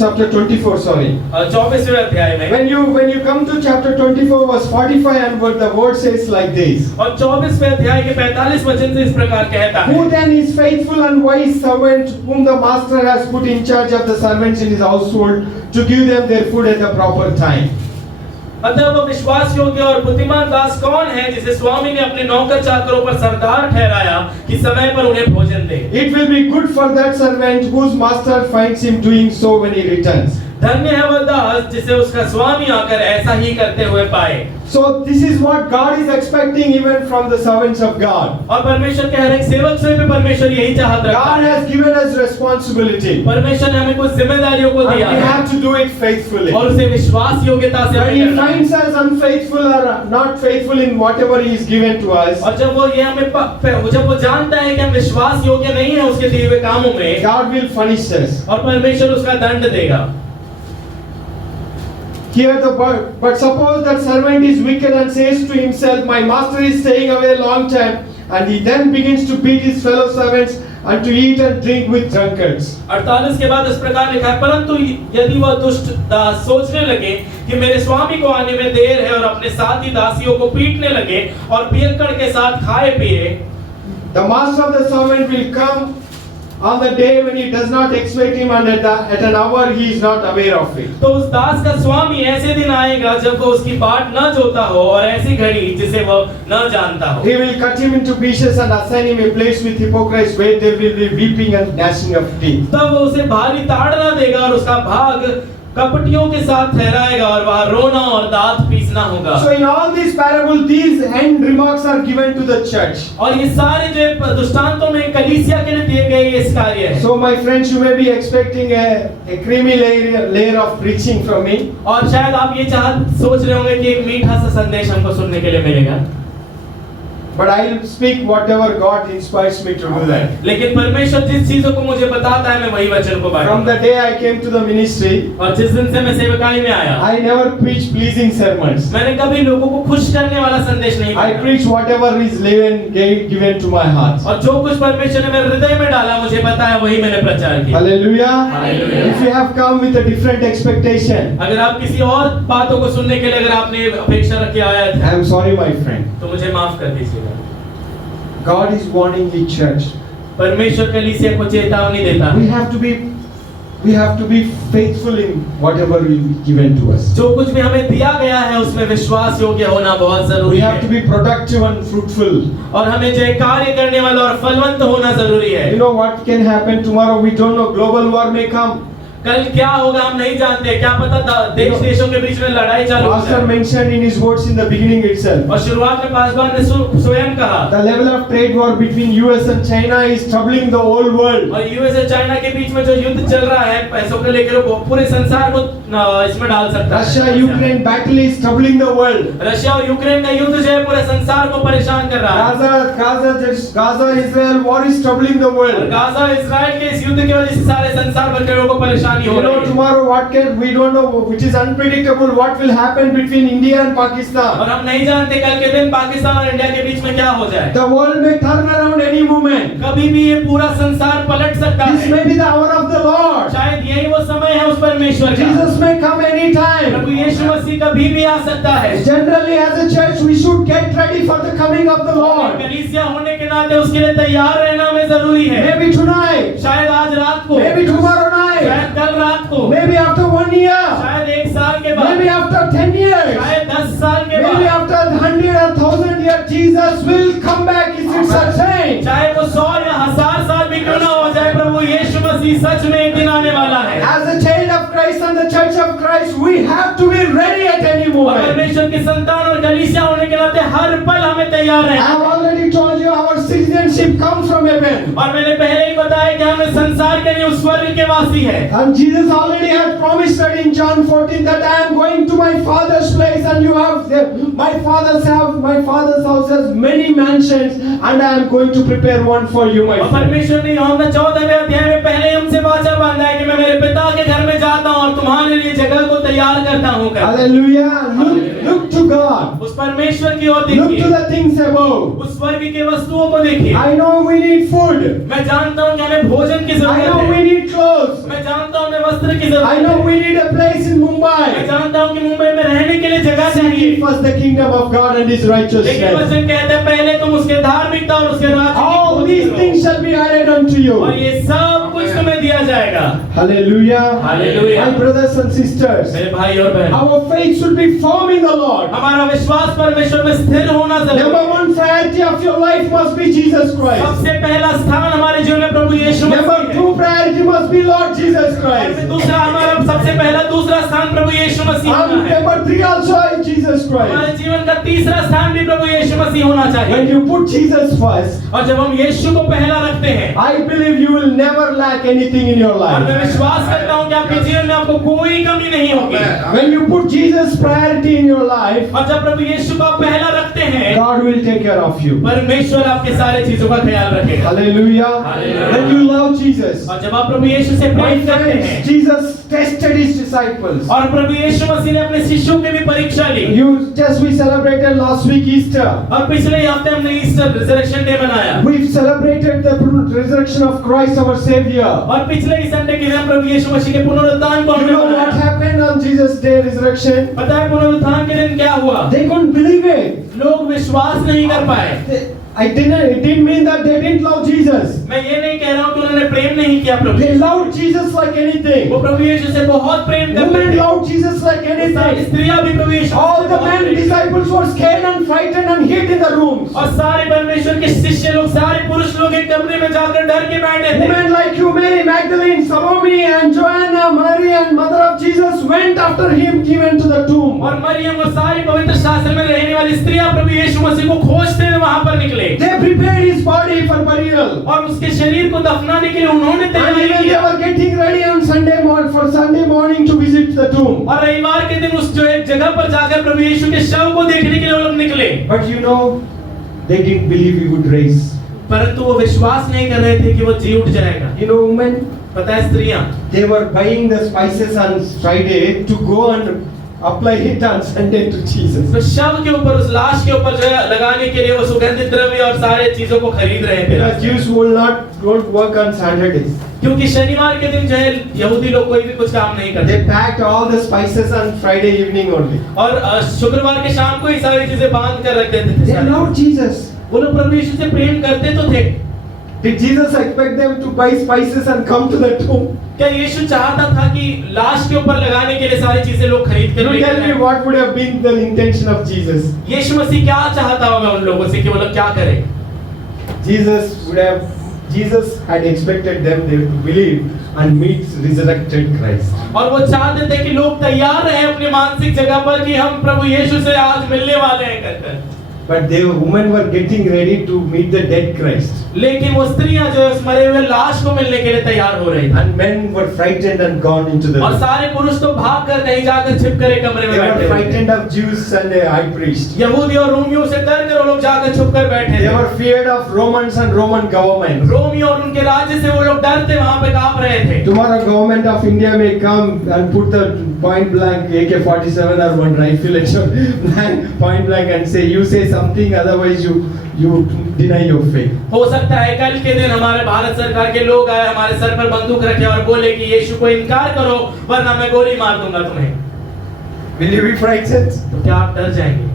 chapter 24, sorry. 24वें अध्याय में, When you come to chapter 24 verse 45 and the word says like this. और 24वें अध्याय के 45 वचन से इस प्रकार कहता है, Who then is faithful and wise servant whom the master has put in charge of the servants in his household to give them their food at the proper time? अतः वह विश्वास योग्य और बुद्धिमान दास कौन है जिसे स्वामी ने अपने नौकर चाकरों पर सरदार ठहराया कि समय पर उन्हें भोजन दे। It will be good for that servant whose master finds him doing so when he returns. धन्य है वह दास जिसे उसका स्वामी आकर ऐसा ही करते हुए पाए। So this is what God is expecting even from the servants of God. और परमेश्वर के हर एक सेवक से भी परमेश्वर यही चाहत रखता God है। has given us responsibility. परमेश्वर ने हमें कुछ जिम्मेदारियों को And दिया we है have to do it faithfully. और उसे विश्वास योग्यता से When हमें he करना है। finds us unfaithful or not faithful in whatever he is given to us, और जब वो ये हमें जब वो जानता है कि हम विश्वास योग्य नहीं है उसके दिए हुए कामों में, God will punish us. और परमेश्वर उसका दंड देगा। Here the but suppose that servant is wicked and says to himself, my master is staying away a long time, and he then begins to beat his fellow servants and to eat and drink with drunkards. 48 के बाद इस प्रकार लिखा है, परंतु यदि वह दुष्ट दास सोचने लगे कि मेरे स्वामी को आने में देर है और अपने साथी दासियों को पीटने लगे और पियक्कड़ के साथ खाए पिए, The master of the servant will come on the day when he does not expect him and at an hour he is not aware of it. तो उस दास का स्वामी ऐसे दिन आएगा जब वो उसकी बाट न जोता हो और ऐसी घड़ी जिसे वो न जानता हो। He will cut him into pieces and assign him a place with hypocrites where there will be weeping and gnashing of teeth. तब वो उसे भारी ताड़ना देगा और उसका भाग कपटियों के साथ ठहराएगा और वहाँ रोना और दांत पीसना होगा। So in all these parables, these end remarks are given to the church. और ये सारे जो दृष्टांतों में कलीसिया के लिए दिए गए इस कार्य है। So my friends, you may be expecting a creamy layer of preaching from me. और शायद आप ये सोच रहे होंगे कि एक मीठा सा संदेश हमको सुनने के लिए मिलेगा। But I'll speak whatever God inspires me to do that. लेकिन परमेश्वर जिस चीजों को मुझे बताता है मैं वही वचन को बांटूंगा। From the day I came to the ministry, और जिस दिन से मैं सेवकाई में आया, I never preach pleasing sermons. मैंने कभी लोगों को खुश करने वाला संदेश नहीं I दिया। preach whatever is given to my heart. और जो कुछ परमेश्वर ने मेरे हृदय में डाला मुझे पता है वही मैंने प्रचार किया। Hallelujah. Hallelujah. If you have come with a different expectation, अगर आप किसी और बातों को सुनने के लिए अगर आपने अपेक्षा रखी आया थे, I am sorry, my friend. तो मुझे माफ कर दीजिएगा। God is warning the church. परमेश्वर कलीसिया को चेतावनी देता है। We have to be faithful in whatever is given to us. जो कुछ भी हमें दिया गया है उसमें विश्वास योग्य होना बहुत We जरूरी have to है। be productive and fruitful. और हमें जो है कार्य करने वाला और फलवंत होना जरूरी है। You know what can happen tomorrow? We don't know. Global war may come. कल क्या होगा हम नहीं जानते, क्या पता देश देशों के बीच में लड़ाई चालू हो Pastor जाए। mentioned in his words in the beginning itself. और शुरुआत में पासवान ने स्वयं कहा, The level of trade war between US and China is troubling the whole world. और यूएस और चाइना के बीच में जो युद्ध चल रहा है पैसों को लेकर वो पूरे संसार को इसमें डाल सकता है। Russia Ukraine battle is troubling the world. Russia और यूक्रेन का युद्ध जो है पूरे संसार को परेशान कर रहा है। Gaza Israel war is troubling the और world. गाजा इजराइल के इस युद्ध की वजह से सारे संसार भर के लोगों को परेशानी हो You know रही है। tomorrow we don't know, which is unpredictable, what will happen between India and Pakistan. और हम नहीं जानते कल के दिन पाकिस्तान और इंडिया के बीच में क्या हो जाए। The world may turn around any moment. कभी भी ये पूरा संसार पलट सकता This है। may be the hour of the Lord. शायद यही वो समय है उस परमेश्वर का। Jesus may come any time. प्रभु यीशु मसीह कभी भी आ सकता है। Generally, as a church, we should get ready for the coming of the Lord. कलीसिया होने के नाते उसके लिए तैयार रहना हमें जरूरी है। Maybe tonight, शायद आज रात को, maybe tomorrow night, शायद कल रात को, maybe after 1 year, शायद 1 साल के बाद, maybe after 10 years, शायद 10 साल के maybe बाद, after 100 or 1000 years, Jesus will come back. Is it certain? चाहे वो 100 या 1000 साल भी क्यों ना हो जाए, प्रभु यीशु मसीह सच में एक दिन आने वाला है। As a child of Christ, Christ and the church of Christ, we have to be ready at any और moment. परमेश्वर की संतान और कलीसिया होने के नाते हर पल हमें तैयार I रहना have already told you our citizenship comes from heaven. और मैंने पहले ही बताया कि हमें संसार के नहीं उस स्वर्ग के वासी है And Jesus already had promised that in John 14 that I am going to my Father's place and you have my Father's house has many mansions and I am going to prepare one for you, my और friend. परमेश्वर ने यूहन्ना 14वें अध्याय में पहले ही हमसे वाचा बांधा है कि मैं मेरे पिता के घर में जाता हूँ और तुम्हारे लिए जगह को तैयार करता हूँ Hallelujah. Look to God. उस परमेश्वर की ओर Look to देखिए the things above. उस स्वर्ग के वस्तुओं को देखिए I know we need food. मैं जानता हूँ कि हमें भोजन की I जरूरत know we है need clothes. मैं जानता हूँ हमें वस्त्र की I जरूरत know है we need a place in मैं Mumbai. जानता हूँ कि मुंबई में रहने के लिए जगह चाहिए Seek first the kingdom of God and His लेकिन righteousness. वचन कहते हैं पहले तुम उसके धार्मिकता और उसके राज्य की All खोज these करो। things shall be added unto you. और ये सब कुछ तुम्हें दिया जाएगा Hallelujah. Hallelujah. My brothers and sisters, मेरे भाई और बहन our faith should be firm in the Lord. हमारा विश्वास परमेश्वर में स्थिर होना जरूरी Number है one priority of your life must be Jesus Christ. सबसे पहला स्थान हमारे जीवन में प्रभु यीशु मसीह Number है two priority must be Lord Jesus और Christ. दूसरा हमारा सबसे पहला दूसरा स्थान प्रभु यीशु मसीह And होना है number three also is Jesus Christ. हमारे जीवन का तीसरा स्थान भी प्रभु यीशु मसीह होना When चाहिए you put Jesus first, और जब हम यीशु को पहला रखते हैं I believe you will never lack anything in your और मैं life. विश्वास करता हूँ कि आपके जीवन में आपको कोई कमी नहीं होगी When you put Jesus priority in your life, और जब प्रभु यीशु को आप पहला रखते हैं God will take care of you. परमेश्वर आपके सारे चीजों का ख्याल रखेगा Hallelujah. Hallelujah. When you love Jesus, और जब आप प्रभु यीशु से my प्रेम करते friends, हैं Jesus tested his disciples. और प्रभु यीशु मसीह ने अपने शिष्यों की भी परीक्षा ली We celebrated last week Easter. और पिछले हफ्ते हमने ईस्टर रिजरेक्शन डे मनाया We've celebrated the resurrection of Christ our Savior. और पिछले ही संडे के दिन हम प्रभु यीशु मसीह के पुनरुत्थान को You हमने know what मनाया happened on Jesus' day resurrection? पता है पुनरुत्थान के दिन क्या हुआ They couldn't believe it. लोग विश्वास नहीं कर पाए It didn't mean that they didn't love Jesus. मैं ये नहीं कह रहा हूँ कि उन्होंने प्रेम नहीं किया प्रभु They loved Jesus like anything. वो प्रभु यीशु से बहुत प्रेम करते Women थे loved Jesus like सारी anything. स्त्रियां भी प्रभु यीशु All से the बहुत men प्रेम करते disciples were scared and frightened and hid in the rooms. और सारे परमेश्वर के शिष्य लोग सारे पुरुष लोग एक कमरे में जाकर डर के बैठे थे Women like you, Mary Magdalene, Salome, and Joanna, Mary, and mother of Jesus went after him, even to the tomb. और मरियम और सारी पवित्र शास्त्र में रहने वाली स्त्रियां प्रभु यीशु मसीह को खोजते हुए वहां पर निकले They prepared his body for burial. और उसके शरीर को दफनाने के लिए उन्होंने And तैयारी even they किया were getting ready on Sunday morning to visit the tomb. और रविवार के दिन उस जो एक जगह पर जाकर प्रभु यीशु के शव को देखने के लिए वो लोग निकले But you know, they didn't believe he would rise. परंतु वो विश्वास नहीं कर रहे थे कि वो जी उठ जाएगा You know, women, पता है स्त्रियां they were buying the spices on Friday to go and apply it on Sunday to Jesus. तो शव के ऊपर उस लाश के ऊपर जो है लगाने के लिए वो सुगंधित द्रव्य और सारे चीजों को खरीद रहे Because थे Jews don't work on Saturdays. क्योंकि शनिवार के दिन जो है यहूदी लोग कोई भी कुछ काम नहीं करते They packed all the spices on Friday evening only. और शुक्रवार के शाम को ही सारी चीजें बांध कर रख देते थे They सारे। loved Jesus. वो लोग प्रभु यीशु से प्रेम करते तो थे Did Jesus expect them to buy spices and come to the tomb? क्या यीशु चाहता था कि लाश के ऊपर लगाने के लिए सारी चीजें लोग खरीद कर You लेकर tell me आए? what would have been the intention of Jesus? यीशु मसीह क्या चाहता होगा उन लोगों से कि वो लोग क्या करें Jesus had expected them to believe and meet resurrected Christ. और वो चाहते थे कि लोग तैयार रहे अपनी मानसिक जगह पर कि हम प्रभु यीशु से आज मिलने वाले हैं कहकर But the women were getting ready to meet the dead Christ. लेकिन वो स्त्रियां जो है उस मरे हुए लाश को मिलने के लिए तैयार हो रही थी And men were frightened and gone into the और room. सारे पुरुष तो भाग कर कहीं जाकर छिप कर एक कमरे में They were बैठे थे frightened of Jews and the high priest. यहूदी और रोमियों से डर कर वो लोग जाकर छुप कर बैठे They थे were feared of Romans and Roman government. Romeo और उनके राज्य से वो लोग डरते वहां पे कांप रहे थे Tomorrow government of India may come and put the point blank AK-47 or one rifle at your point blank and say you say something otherwise you deny your faith. हो सकता है कल के दिन हमारे भारत सरकार के लोग आए हमारे सर पर बंदूक रखे और बोले कि यीशु को इनकार करो वरना मैं गोली मार दूंगा तुम्हें Will you be frightened? तो क्या आप डर जाएंगे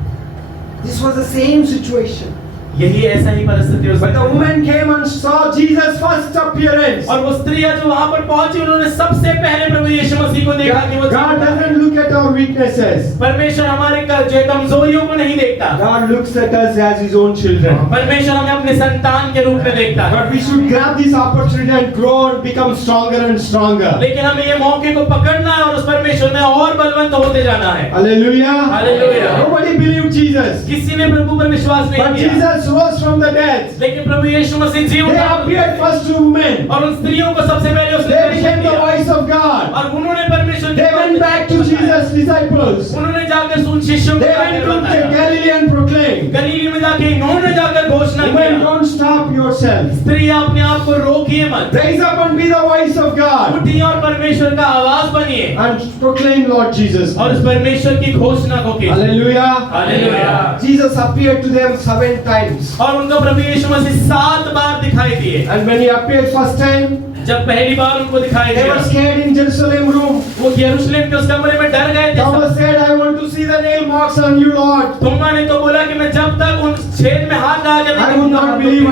This was the same situation. यही ऐसा ही परिस्थिति उस But the वक्त हुआ। woman came and saw Jesus' first appearance. और वो स्त्रियां जो वहां पर पहुंची उन्होंने सबसे पहले प्रभु यीशु मसीह को देखा कि वो God doesn't look at our weaknesses. परमेश्वर हमारे जो कमजोरियों को नहीं देखता। God looks at us as His own children. परमेश्वर हमें अपने संतान के रूप में देखता है। But we should grab this opportunity and grow and become stronger and stronger. लेकिन हमें ये मौके को पकड़ना है और उस परमेश्वर में और बलवंत होते जाना है। Hallelujah. Hallelujah. Nobody believed Jesus. किसी ने प्रभु पर विश्वास नहीं But किया। Jesus rose from the dead. लेकिन प्रभु यीशु मसीह जी They उठा appeared first to men. और उन स्त्रियों को सबसे पहले उसने They दर्शन became the दिया। voice of God. और उन्होंने परमेश्वर They went back to Jesus' disciples. उन्होंने जाकर सुन शिष्यों को They जाकर went to बताया। Galilee and proclaimed. गलीली में जाके इन्होंने जाकर घोषणा Women, किया, don't stop yourself. स्त्री अपने आप को रोकिए मत, Rise up and be the voice of God. उठिए और परमेश्वर का आवाज बनिए And proclaim Lord Jesus. और उस परमेश्वर की घोषणा को कीजिए। Hallelujah. Hallelujah. Jesus appeared to them 7 times. और उनको प्रभु यीशु मसीह 7 बार दिखाई दिए। And when He appeared first time, जब पहली बार उनको दिखाई they दिया, were scared in Jerusalem room. वो यरूशलेम के उस कमरे में डर गए थे। Thomas said, I want to see the nail marks on you, Lord. थोमा ने तो बोला कि मैं जब तक उन छेद में हाथ डाल के I will not believe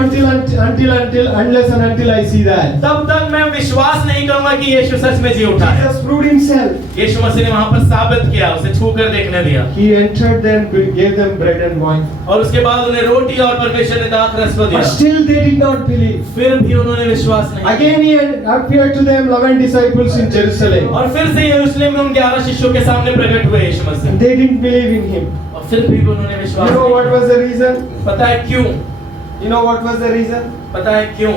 unless and until I see that. तब तक मैं विश्वास नहीं करूंगा कि यीशु सच में जी उठा है। Jesus proved Himself. यीशु मसीह ने वहां पर साबित किया, उसे छू कर देखने दिया He entered them, gave them bread and wine. और उसके बाद उन्हें रोटी और परमेश्वर ने दाखरस को दिया। But still they did not believe. फिर भी उन्होंने विश्वास नहीं Again He appeared to them 11 disciples in Jerusalem. और फिर से यरूशलेम में उन 11 शिष्यों के सामने प्रकट हुए यीशु मसीह। And they didn't believe in Him. और फिर भी उन्होंने विश्वास You know नहीं what किया। was the reason? पता है क्यों? You know what was the reason? पता है क्यों?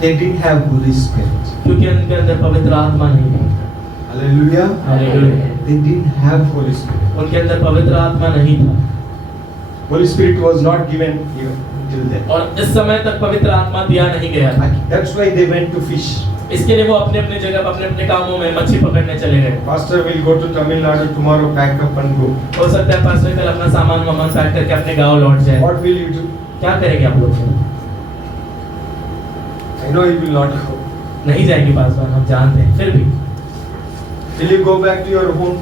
They didn't have Holy Spirit. क्योंकि उनके अंदर पवित्र आत्मा नहीं थी। Hallelujah. Hallelujah. They didn't have Holy Spirit. उनके अंदर पवित्र आत्मा नहीं था Holy Spirit was not given even till then. और इस समय तक पवित्र आत्मा दिया नहीं गया था। That's why they went to fish. इसके लिए वो अपने अपने जगह अपने अपने कामों में मच्छी पकड़ने चले गए। Pastor will go to Tamil Nadu tomorrow, pack up and go. हो सकता है पास्टर कल अपना सामान वामान पैक करके अपने गांव लौट जाए। What will you do? क्या करेंगे आप लोग? I know you will not go. नहीं जाएंगे पास्टर, हम जानते हैं। फिर भी Will you go back to your home?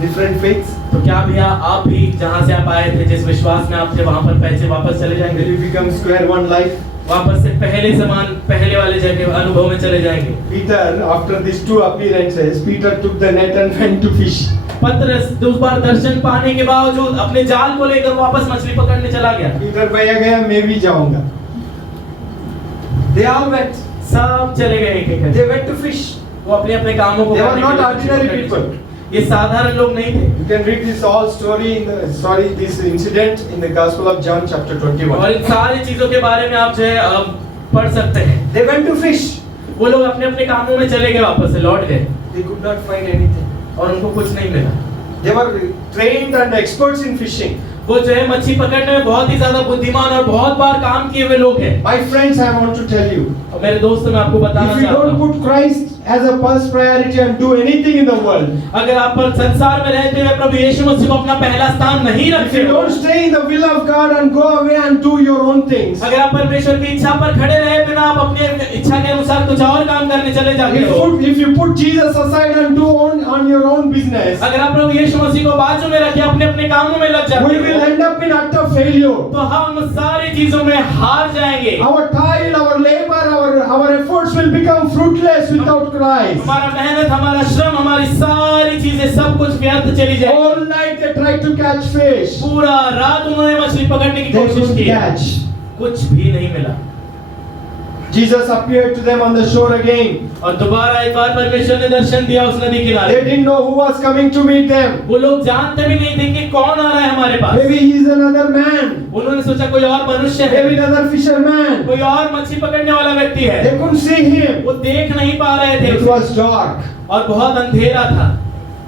Different faiths? तो क्या भैया आप भी जहाँ से आप आए थे, जिस विश्वास में आप थे, वहाँ पर पैसे वापस चले Will जाएंगे? you become square one life? वापस से पहले समान पहले वाले जगह अनुभव में चले जाएंगे? Peter, after these 2 appearances, Peter took the net and went to fish. पतरस दूसरा दर्शन पाने के बावजूद अपने जाल को लेकर वापस मछली पकड़ने चला गया। Peter भैया गया, मैं भी जाऊंगा. They all went. सब चले गए एक एक They went to fish. वो अपने अपने कामों को They were करने के not लिए ordinary मछली पकड़ने people. चले। ये साधारण लोग नहीं थे। You can read this all story this incident in the Gospel of John chapter 21. और इन सारी चीजों के बारे में आप जो है पढ़ सकते हैं। They went to fish. वो लोग अपने अपने कामों में चले गए, वापस से लौट गए They could not find anything. और उनको कुछ नहीं मिला। They were trained and experts in fishing. वो जो है मच्छी पकड़ने में बहुत ही ज्यादा बुद्धिमान और बहुत बार काम किए हुए लोग हैं। My friends, I want to tell you, और मेरे दोस्तों मैं आपको बताना if you चाहता don't हूँ, put Christ as a first priority and do anything in the world, अगर आप पर संसार में रहते हुए प्रभु यीशु मसीह को अपना पहला स्थान नहीं if रखते you हो, don't stay in the will of God and go away and do your own things, अगर आप परमेश्वर की इच्छा पर खड़े रहे बिना आप अपने इच्छा के अनुसार कुछ और काम करने चले जाते हो, if you put Jesus aside and do on your own business, अगर आप प्रभु यीशु मसीह को बाजू में रखे अपने अपने कामों में लग जाते we will हो, end up in utter failure. तो हम सारी चीजों में हार जाएंगे। Our toil, our labor, our efforts will become fruitless without Christ. हमारा मेहनत, हमारा श्रम, हमारी सारी चीजें सब कुछ व्यर्थ चली जाएगी। All night they tried to catch fish. पूरा रात उन्होंने मछली पकड़ने की They कोशिश couldn't की, catch. कुछ भी नहीं मिला। Jesus appeared to them on the shore again. और दोबारा एक बार परमेश्वर ने दर्शन दिया उस नदी किनारे। They didn't know who was coming to meet them. वो लोग जानते भी नहीं थे कि कौन आ रहा है हमारे पास। Maybe he is another man. उन्होंने सोचा कोई और मनुष्य है, Maybe another fisherman. कोई और मछली पकड़ने वाला व्यक्ति है। They couldn't see him. वो देख नहीं पा रहे थे It was dark. और बहुत अंधेरा था।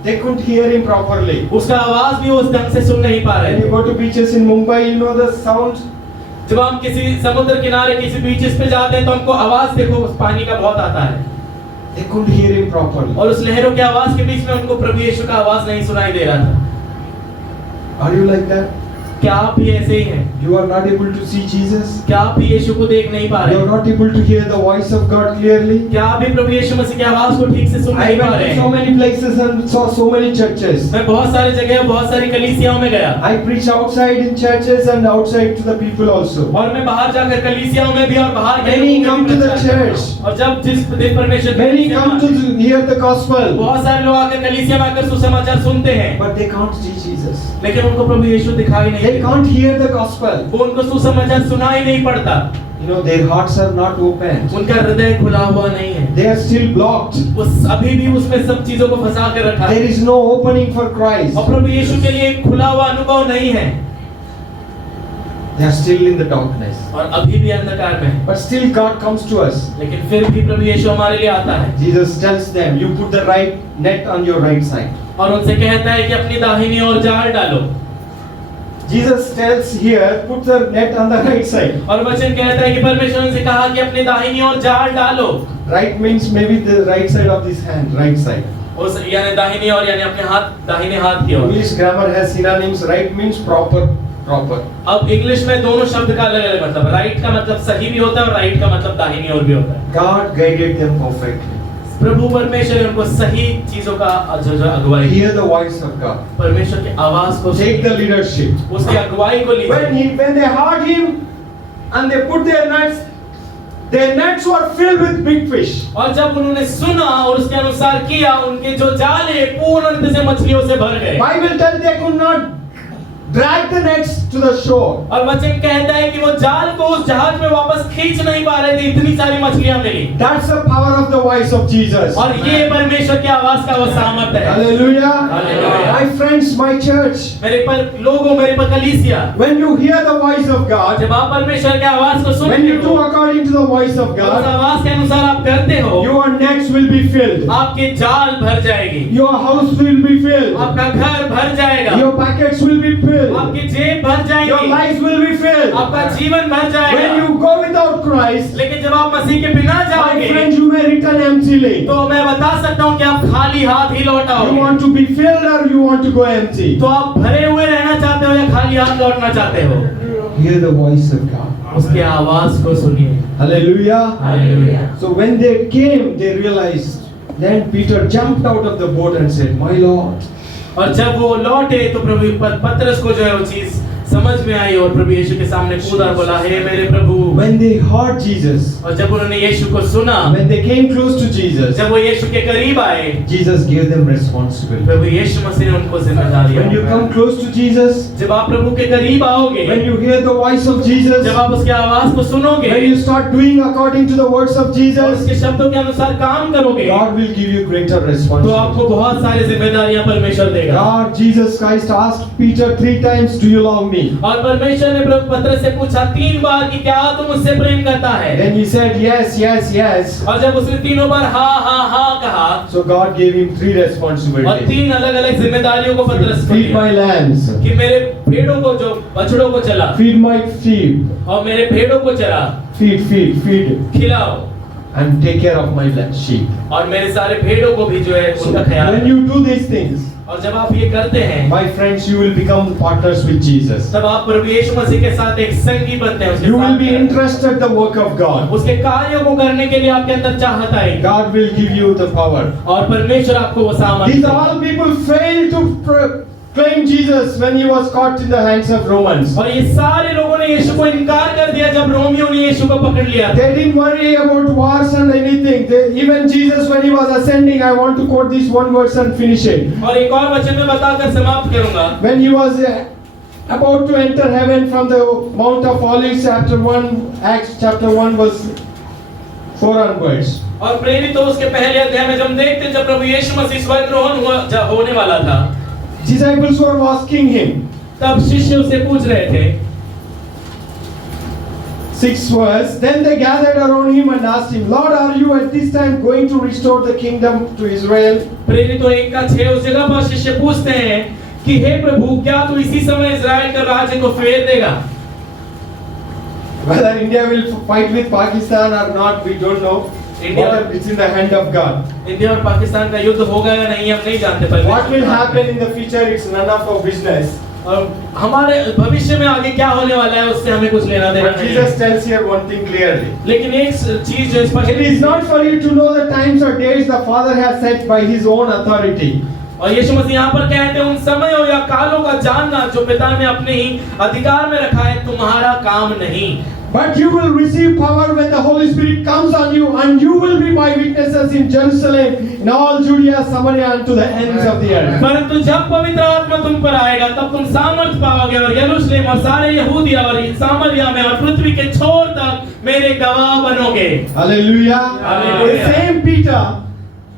They couldn't hear him properly. उसका आवाज भी वो उस ढंग से सुन नहीं पा रहे When you थे। go to beaches in Mumbai, you know the sound. जब हम किसी समुद्र किनारे किसी बीचेस पे जाते हैं तो हमको आवाज देखो उस पानी का बहुत आता है They couldn't hear him properly. और उस लहरों की आवाज के बीच में उनको प्रभु यीशु का आवाज नहीं सुनाई दे रहा था। Are you like that? क्या आप भी ऐसे ही हैं? You are not able to see Jesus? क्या आप भी यीशु को देख नहीं पा You are रहे? not able to hear the voice of God clearly? क्या आप भी प्रभु यीशु मसीह की आवाज को ठीक से सुन I नहीं पा went रहे to so हैं? many places and saw so many churches. मैं बहुत सारी जगह बहुत सारी कलीसियाओं में गया I preach outside in churches and outside to the people also. और मैं बाहर जाकर कलीसियाओं में भी और बाहर के Many लोगों come में to भी the प्रचार करता church. हूं। और जब जिस दिन परमेश्वर की Many कलीसिया come में to hear the gospel, बहुत सारे लोग आकर कलीसिया में आकर सुसमाचार सुनते हैं, but they can't see Jesus. लेकिन उनको प्रभु यीशु दिखाई नहीं They देता। can't hear the gospel. वो उनको सुसमाचार सुनाई नहीं पड़ता, You know, their hearts are not open. उनका हृदय खुला हुआ नहीं है, They are still blocked. उस अभी भी उसमें सब चीजों को फंसा कर रखा है There is no opening for Christ. और प्रभु यीशु के लिए एक खुला हुआ अनुभव नहीं है They are still in the darkness. और अभी भी अंधकार में है। But still God comes to us. लेकिन फिर भी प्रभु यीशु हमारे लिए आता है Jesus tells them, you put the right net on your right side. और उनसे कहता है कि अपनी दाहिनी ओर जाल डालो। Jesus tells here, put the net on the right side. और वचन कहता है कि परमेश्वर ने उनसे कहा कि अपनी दाहिनी ओर जाल डालो। Right means maybe the right side of this hand, right side. उस यानी दाहिनी ओर यानी अपने हाथ दाहिने हाथ की ओर। English grammar has synonyms. Right means proper. अब इंग्लिश में दोनों शब्द का अलग अलग मतलब, राइट का मतलब सही भी होता है और राइट का मतलब दाहिनी ओर भी होता है। God guided them perfectly. प्रभु परमेश्वर ने उनको सही चीजों का जो अगुवाई, Hear the voice of God. परमेश्वर की आवाज को Take the leadership. उसकी अगुवाई को लीजिए। When they heard him and they put their nets were filled with big fish. और जब उन्होंने सुना और उसके अनुसार किया, उनके जो जाले पूर्ण रूप से मछलियों से भर गए। Bible tells they could not drag the nets to the shore. और वचन कहता है कि वो जाल को उस जहाज में वापस खींच नहीं पा रहे थे, इतनी सारी मछलियां मिली। That's the power of the voice of Jesus. और ये परमेश्वर की आवाज का वो सामर्थ है। Hallelujah. Hallelujah. My friends, my church. मेरे पर लोगों, मेरे पर कलीसिया, When you hear the voice of God, जब आप परमेश्वर की आवाज को when सुनते you do हो, according to the voice of उस God, आवाज के अनुसार आप करते हो, your nets will be filled. आपके जाल भर जाएगी, Your house will be filled. आपका घर भर जाएगा, Your pockets will be filled. आपकी जेब भर Your जाएगी, life will be filled. आपका जीवन भर When जाएगा। you go without Christ, लेकिन जब आप मसीह के बिना my जाओगे, friends, you may return emptily. तो मैं बता सकता हूँ कि आप खाली हाथ ही लौट You आओगे। want to be filled or you want to go empty? तो आप भरे हुए रहना चाहते हो या खाली हाथ लौटना चाहते हो? Hear the voice of God. उसकी आवाज को सुनिए। Hallelujah. Hallelujah. So when they came, they realized. Then Peter jumped out of the boat and said, "My Lord." और जब वो लौटे तो प्रभु पतरस को जो है वो चीज समझ में आई और प्रभु यीशु के सामने कूदा और बोला, हे मेरे प्रभु। When they heard Jesus, और जब उन्होंने यीशु को सुना, when they came close to Jesus, जब वो यीशु के करीब आए, Jesus gave them responsibility. प्रभु यीशु मसीह ने उनको जिम्मेदारी When you the. come close to Jesus, जब आप प्रभु के करीब आओगे, when you hear the voice of Jesus, जब आप उसकी आवाज को सुनोगे, when you start doing according to the words of और Jesus, उसके शब्दों के अनुसार काम करोगे, God will give you greater तो responsibility. आपको बहुत सारी जिम्मेदारियां परमेश्वर देगा। God, Jesus Christ asked Peter 3 times, "Do you love me?" और परमेश्वर ने प्रभु पतरस से पूछा 3 बार कि क्या तुम मुझसे प्रेम करता है? Then he said, "Yes, yes, yes." और जब उसने तीनों बार हाँ हाँ हाँ कहा, So God gave him 3 और responsibilities. 3 अलग अलग जिम्मेदारियों को पतरस को Feed दिया my lambs, कि मेरे भेड़ों को, जो बछड़ों को चला, feed my sheep, और मेरे भेड़ों को चला, feed, खिलाओ, and take care of my sheep. और मेरे सारे भेड़ों को भी जो है So उनका ख्याल when रखो। you do these things, और जब आप ये करते हैं, my friends, you will become partners with Jesus. तब आप प्रभु यीशु मसीह के साथ एक संगी बनते हैं, उसके You will साथ be में। interested in the work of God. उसके कार्यों को करने के लिए आपके अंदर चाहत आएगी God will give you the power. और परमेश्वर आपको वो सामर्थ्य These देगा। all people failed to claim Jesus when he was caught in the hands of Romans. और ये सारे लोगों ने यीशु को इनकार कर दिया जब रोमियों ने यीशु को पकड़ लिया। They didn't worry about wars and anything. Even Jesus, when he was ascending, I want to quote this one verse and finish it. और एक और वचन में बताकर समाप्त करूंगा। When he was about to enter heaven from the Mount of Olives, Acts chapter 1 verse 4 onwards. और प्रेरित उसके पहले अध्याय में जब हम देखते हैं, जब प्रभु यीशु मसीह स्वर्गारोहण होने वाला था, Disciples were asking him. तब शिष्य उससे पूछ रहे थे। 6th verse. Then they gathered around him and asked him, "Lord, are you at this time going to restore the kingdom to Israel?" प्रेरितों 1:6 उस जगह पर शिष्य पूछते हैं कि हे प्रभु, क्या तू इसी समय इस्राएल का राज्य को फेर देगा? Whether India will fight with Pakistan or not, we don't know. It's in the hand of God. India और पाकिस्तान का युद्ध होगा या नहीं हम नहीं जानते, पर What will happen in the future? It's none of our business. और हमारे भविष्य में आगे क्या होने वाला है उससे हमें कुछ लेना देना But नहीं है। Jesus tells here one thing clearly. लेकिन एक चीज जो स्पष्ट It is not for you to know the times or days the Father has set by His own authority. और यीशु मसीह यहाँ पर कहते हैं उन समयों या कालों का जानना जो पिता ने अपने ही अधिकार में रखा है तुम्हारा काम नहीं। But you will receive power when the Holy Spirit comes on you, and you will be my witnesses in Jerusalem, in all Judea, Samaria, and to the ends of the earth. परंतु जब पवित्र आत्मा तुम पर आएगा तब तुम सामर्थ पाओगे और यरूशलेम और सारे यहूदिया और सामरिया में और पृथ्वी के छोर तक मेरे गवाह बनोगे। Hallelujah. Hallelujah. The same Peter,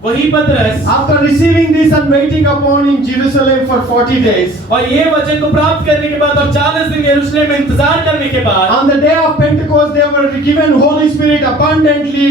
वही पतरस after receiving this and waiting upon in Jerusalem for 40 days, और ये वचन को प्राप्त करने के बाद और 40 दिन यरूशलेम में इंतजार करने के बाद on the day of Pentecost, they were given Holy Spirit abundantly,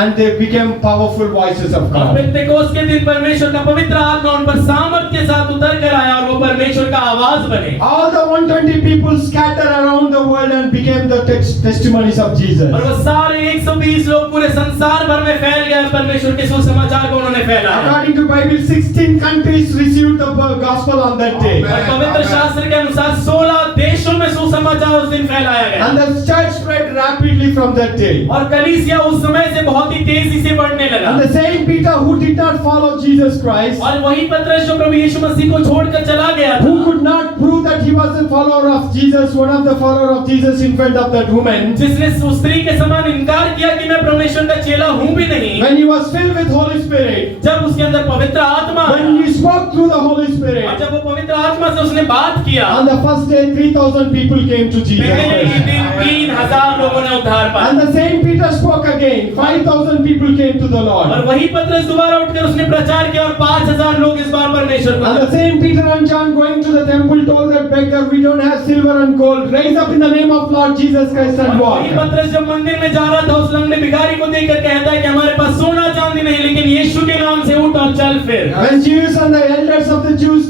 and they became powerful voices of और God. पेंटेकोस्त के दिन परमेश्वर का पवित्र आत्मा उन पर सामर्थ के साथ उतर कर आया और वो परमेश्वर का आवाज बने। All the 120 people scattered around the world and became the testimonies of Jesus. और वो सारे 120 लोग पूरे संसार भर में फैल गए परमेश्वर के सुसमाचार को उन्होंने फैलाया। According to Bible, 16 countries received the gospel on that day. और पवित्र शास्त्र के अनुसार 16 देशों में सुसमाचार उस दिन फैलाया गया। And the church spread rapidly from that day. और कलीसिया उस समय से बहुत ही तेजी से बढ़ने लगा। And the same Peter who did not follow Jesus Christ, और वही पतरस जो प्रभु यीशु मसीह को छोड़कर चला गया who था, could not prove that he was a follower of Jesus, one of the follower of Jesus in front of that woman, जिसने उस स्त्री के समान इनकार किया कि मैं परमेश्वर का चेला हूँ भी नहीं। when he was filled with Holy Spirit, जब उसके अंदर पवित्र आत्मा when आया, he spoke through the Holy और Spirit, जब वो पवित्र आत्मा से उसने बात किया, on the first day 3,000 people came to Jesus पहले ही Christ. दिन 3000 लोगों ने उद्धार पाया। And the same Peter spoke again, 5,000 people came to the और Lord. वही पतरस दोबारा उठकर उसने प्रचार किया और 5000 लोग इस बार परमेश्वर को And the same Peter and John going to the temple told that beggar, we don't have silver and gold, raise up in the name of Lord Jesus Christ and walk. वही पतरस जब मंदिर में जा रहा था उस लंगड़े भिखारी को देखकर कहता है कि हमारे पास सोना चांदी नहीं लेकिन यीशु के नाम से उठ और चल फिर। When Jews and the elders of the Jews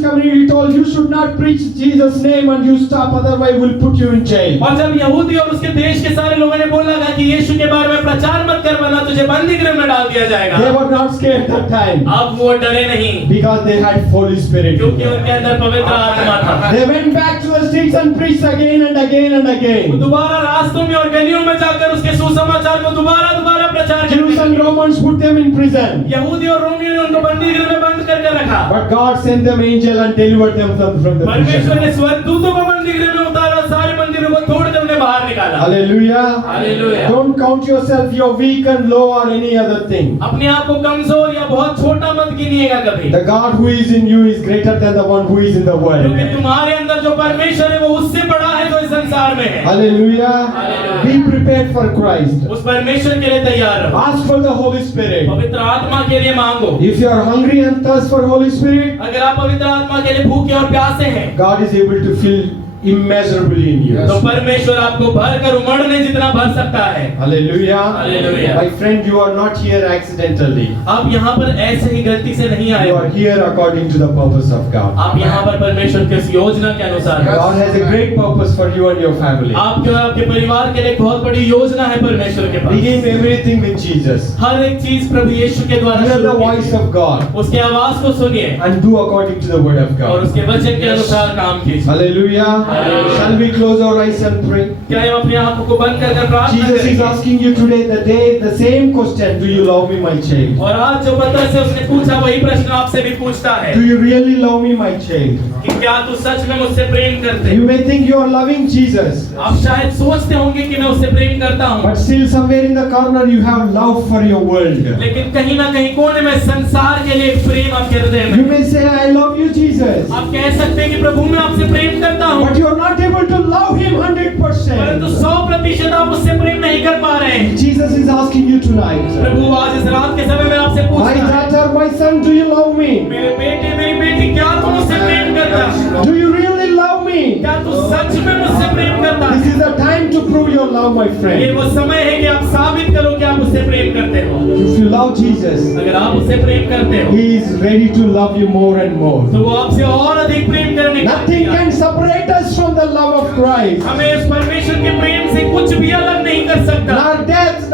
community told you should not preach Jesus' name and you stop, otherwise we'll put you in jail. और जब यहूदी और उसके देश के सारे लोगों ने बोला था कि यीशु के बारे में प्रचार मत कर वरना तुझे बंदी गृह में डाल दिया जाएगा। They were not scared that time अब वो डरे नहीं because they had Holy Spirit. क्योंकि उनके अंदर पवित्र आत्मा था। They went back to the streets and preached again and again and वो again. दोबारा रास्तों में और गलियों में जाकर उसके सुसमाचार को दोबारा प्रचार Jews and करते। Romans put them in prison. यहूदी और रोमियों ने उनको बंदी गृह में बंद करके रखा। But God sent them angel and delivered them from the परमेश्वर prison. ने स्वर्गदूतों को बंदी गृह में उतारा और सारे मंदिरों को तोड़कर उन्हें बाहर निकाला। Hallelujah. Hallelujah. Don't count yourself you're weak and low or any other thing. अपने आप को कमजोर या बहुत छोटा मत गिनिएगा कभी। The God who is in you is greater than the one who is in the world. क्योंकि तुम्हारे अंदर जो परमेश्वर है वो उससे बड़ा है जो इस संसार में है। Hallelujah. Hallelujah. Be prepared for Christ. उस परमेश्वर के लिए तैयार रहो। Ask for the Holy Spirit. पवित्र आत्मा के लिए मांगो। If you are hungry and thirst for Holy Spirit, अगर आप पवित्र आत्मा के लिए भूखे और प्यासे हैं God is able to fill immeasurably in you. तो परमेश्वर आपको भर कर उमड़ने जितना भर सकता है। Hallelujah. Hallelujah. My friend, you are not here accidentally. आप यहाँ पर ऐसे ही गलती से नहीं आए You हो। are here according to the purpose of God. आप यहाँ पर परमेश्वर की उस योजना के अनुसार हैं। God has a great purpose for you and your family. आपके और आपके परिवार के लिए एक बहुत बड़ी योजना है परमेश्वर के पास। Begin everything with Jesus. हर एक चीज प्रभु यीशु के द्वारा Hear the शुरू voice कीजिए। of God उसके आवाज को सुनिए and do according to the word of और God. उसके वचन के अनुसार काम कीजिए। Hallelujah. Hallelujah. Shall we close our eyes and pray? क्या हम अपने आंखों को बंद कर प्रार्थना Jesus is करेंगे? asking you today the same question. Do you love me, my child? और आज जो पतरस से उसने पूछा वही प्रश्न आपसे भी पूछता है Do you really love me, my child? कि क्या तू सच में मुझसे प्रेम करते You हो? may think you are loving Jesus, आप शायद सोचते होंगे कि मैं उससे प्रेम करता हूँ but still somewhere in the corner you have love for your world. लेकिन कहीं ना कहीं कोने में संसार के लिए एक प्रेम आपके हृदय You में। may say, I love you, Jesus, आप कह सकते हैं कि प्रभु मैं आपसे प्रेम करता हूँ but you are not able to love him 100%. परंतु 100% आप उससे प्रेम नहीं कर पा रहे हैं। Jesus is asking you tonight, प्रभु आज इस रात के समय में आपसे my पूछता है daughter, my son, do you love me? मेरे बेटे मेरी बेटी क्या तू मुझसे प्रेम करता है? Do you really love me? क्या तू सच में मुझसे प्रेम करता है? This is the time to prove your love, my ये friend. वो समय है कि आप साबित करो कि आप उससे प्रेम करते हो। If you love Jesus, अगर आप उससे प्रेम करते हो he is ready to love you more and more. तो वो आपसे और अधिक प्रेम करने का Nothing can separate us from the love of Christ. हमें इस परमेश्वर के प्रेम से कुछ भी अलग नहीं कर सकता। Nor death,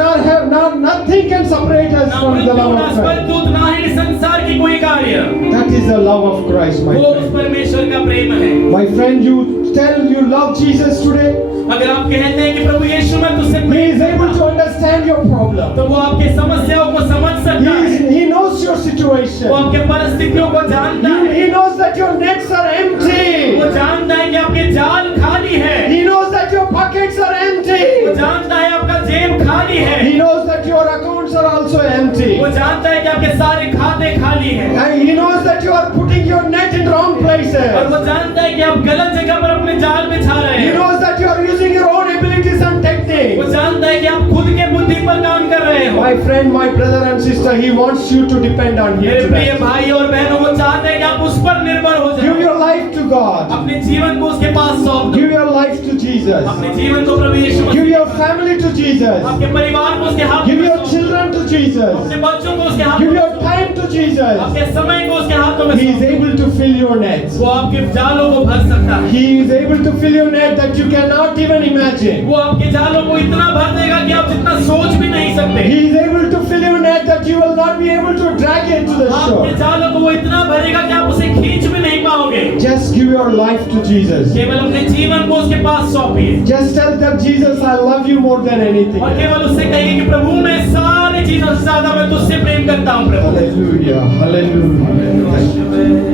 nor nothing can separate us ना from the मृत्यु love ना of Christ. स्वर्गदूत ना ही संसार की नहीं कोई कार्य। That is the love of Christ, my वो उस friend. परमेश्वर का प्रेम है। My friend, you tell you love Jesus today. अगर आप कहते हैं कि प्रभु यीशु मैं तुझसे He Prem is able to करता हूं, understand your problem. तो वो आपकी समस्याओं को समझ सकता है। He knows your वो situation. आपके परिस्थितियों को जानता है। He knows that your nets are empty. वो जानता है कि आपके जाल खाली है। He knows that your pockets are वो empty. जानता है आपका जेब खाली है। He knows that your accounts are also empty. वो जानता है कि आपके सारे खाते खाली हैं। And he knows that you are putting your net in wrong और places. वो जानता है कि आप गलत जगह पर अपने जाल बिछा रहे He हैं। knows that you are using your own abilities and वो techniques. जानता है कि आप खुद के बुद्धि पर काम कर रहे हो। My friend, my brother and sister, he wants you to depend on him मेरे प्रिय today. भाई और बहनों, वो चाहते हैं कि आप उस पर निर्भर हो Give जाएं। your life to God. अपने जीवन को उसके पास सौंप दो। Give your life to Jesus. अपने जीवन को प्रभु यीशु Give Masih your family to Jesus. आपके परिवार को उसके हाथ Give में your सौंप दो। children to Jesus. अपने बच्चों को उसके हाथ Give में your time to Jesus. आपके समय को उसके हाथों में He is सौंप able to fill your nets. दो। वो आपके जालों को भर सकता है। He is able to fill your net that you cannot even imagine. वो आपके जालों को इतना भर देगा कि आप जितना सोच भी नहीं सकते। He is able to fill your net that you will not be able to drag it to the आपके shore. जालों को वो इतना भरेगा कि आप उसे खींच भी नहीं पाओगे। Just give your life to Jesus. केवल अपने जीवन को उसके पास सौंपिए Just tell that Jesus, I love you more than anything. और केवल उससे कहिए कि प्रभु मैं सारी चीजों से ज्यादा मैं तुझसे प्रेम करता हूँ प्रभु। Hallelujah. Hallelujah.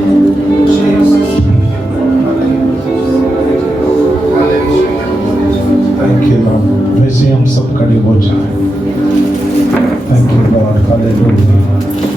Thank you, Lord. वैसे हम सब खड़े हो जाएं. Thank you, Lord. Hallelujah.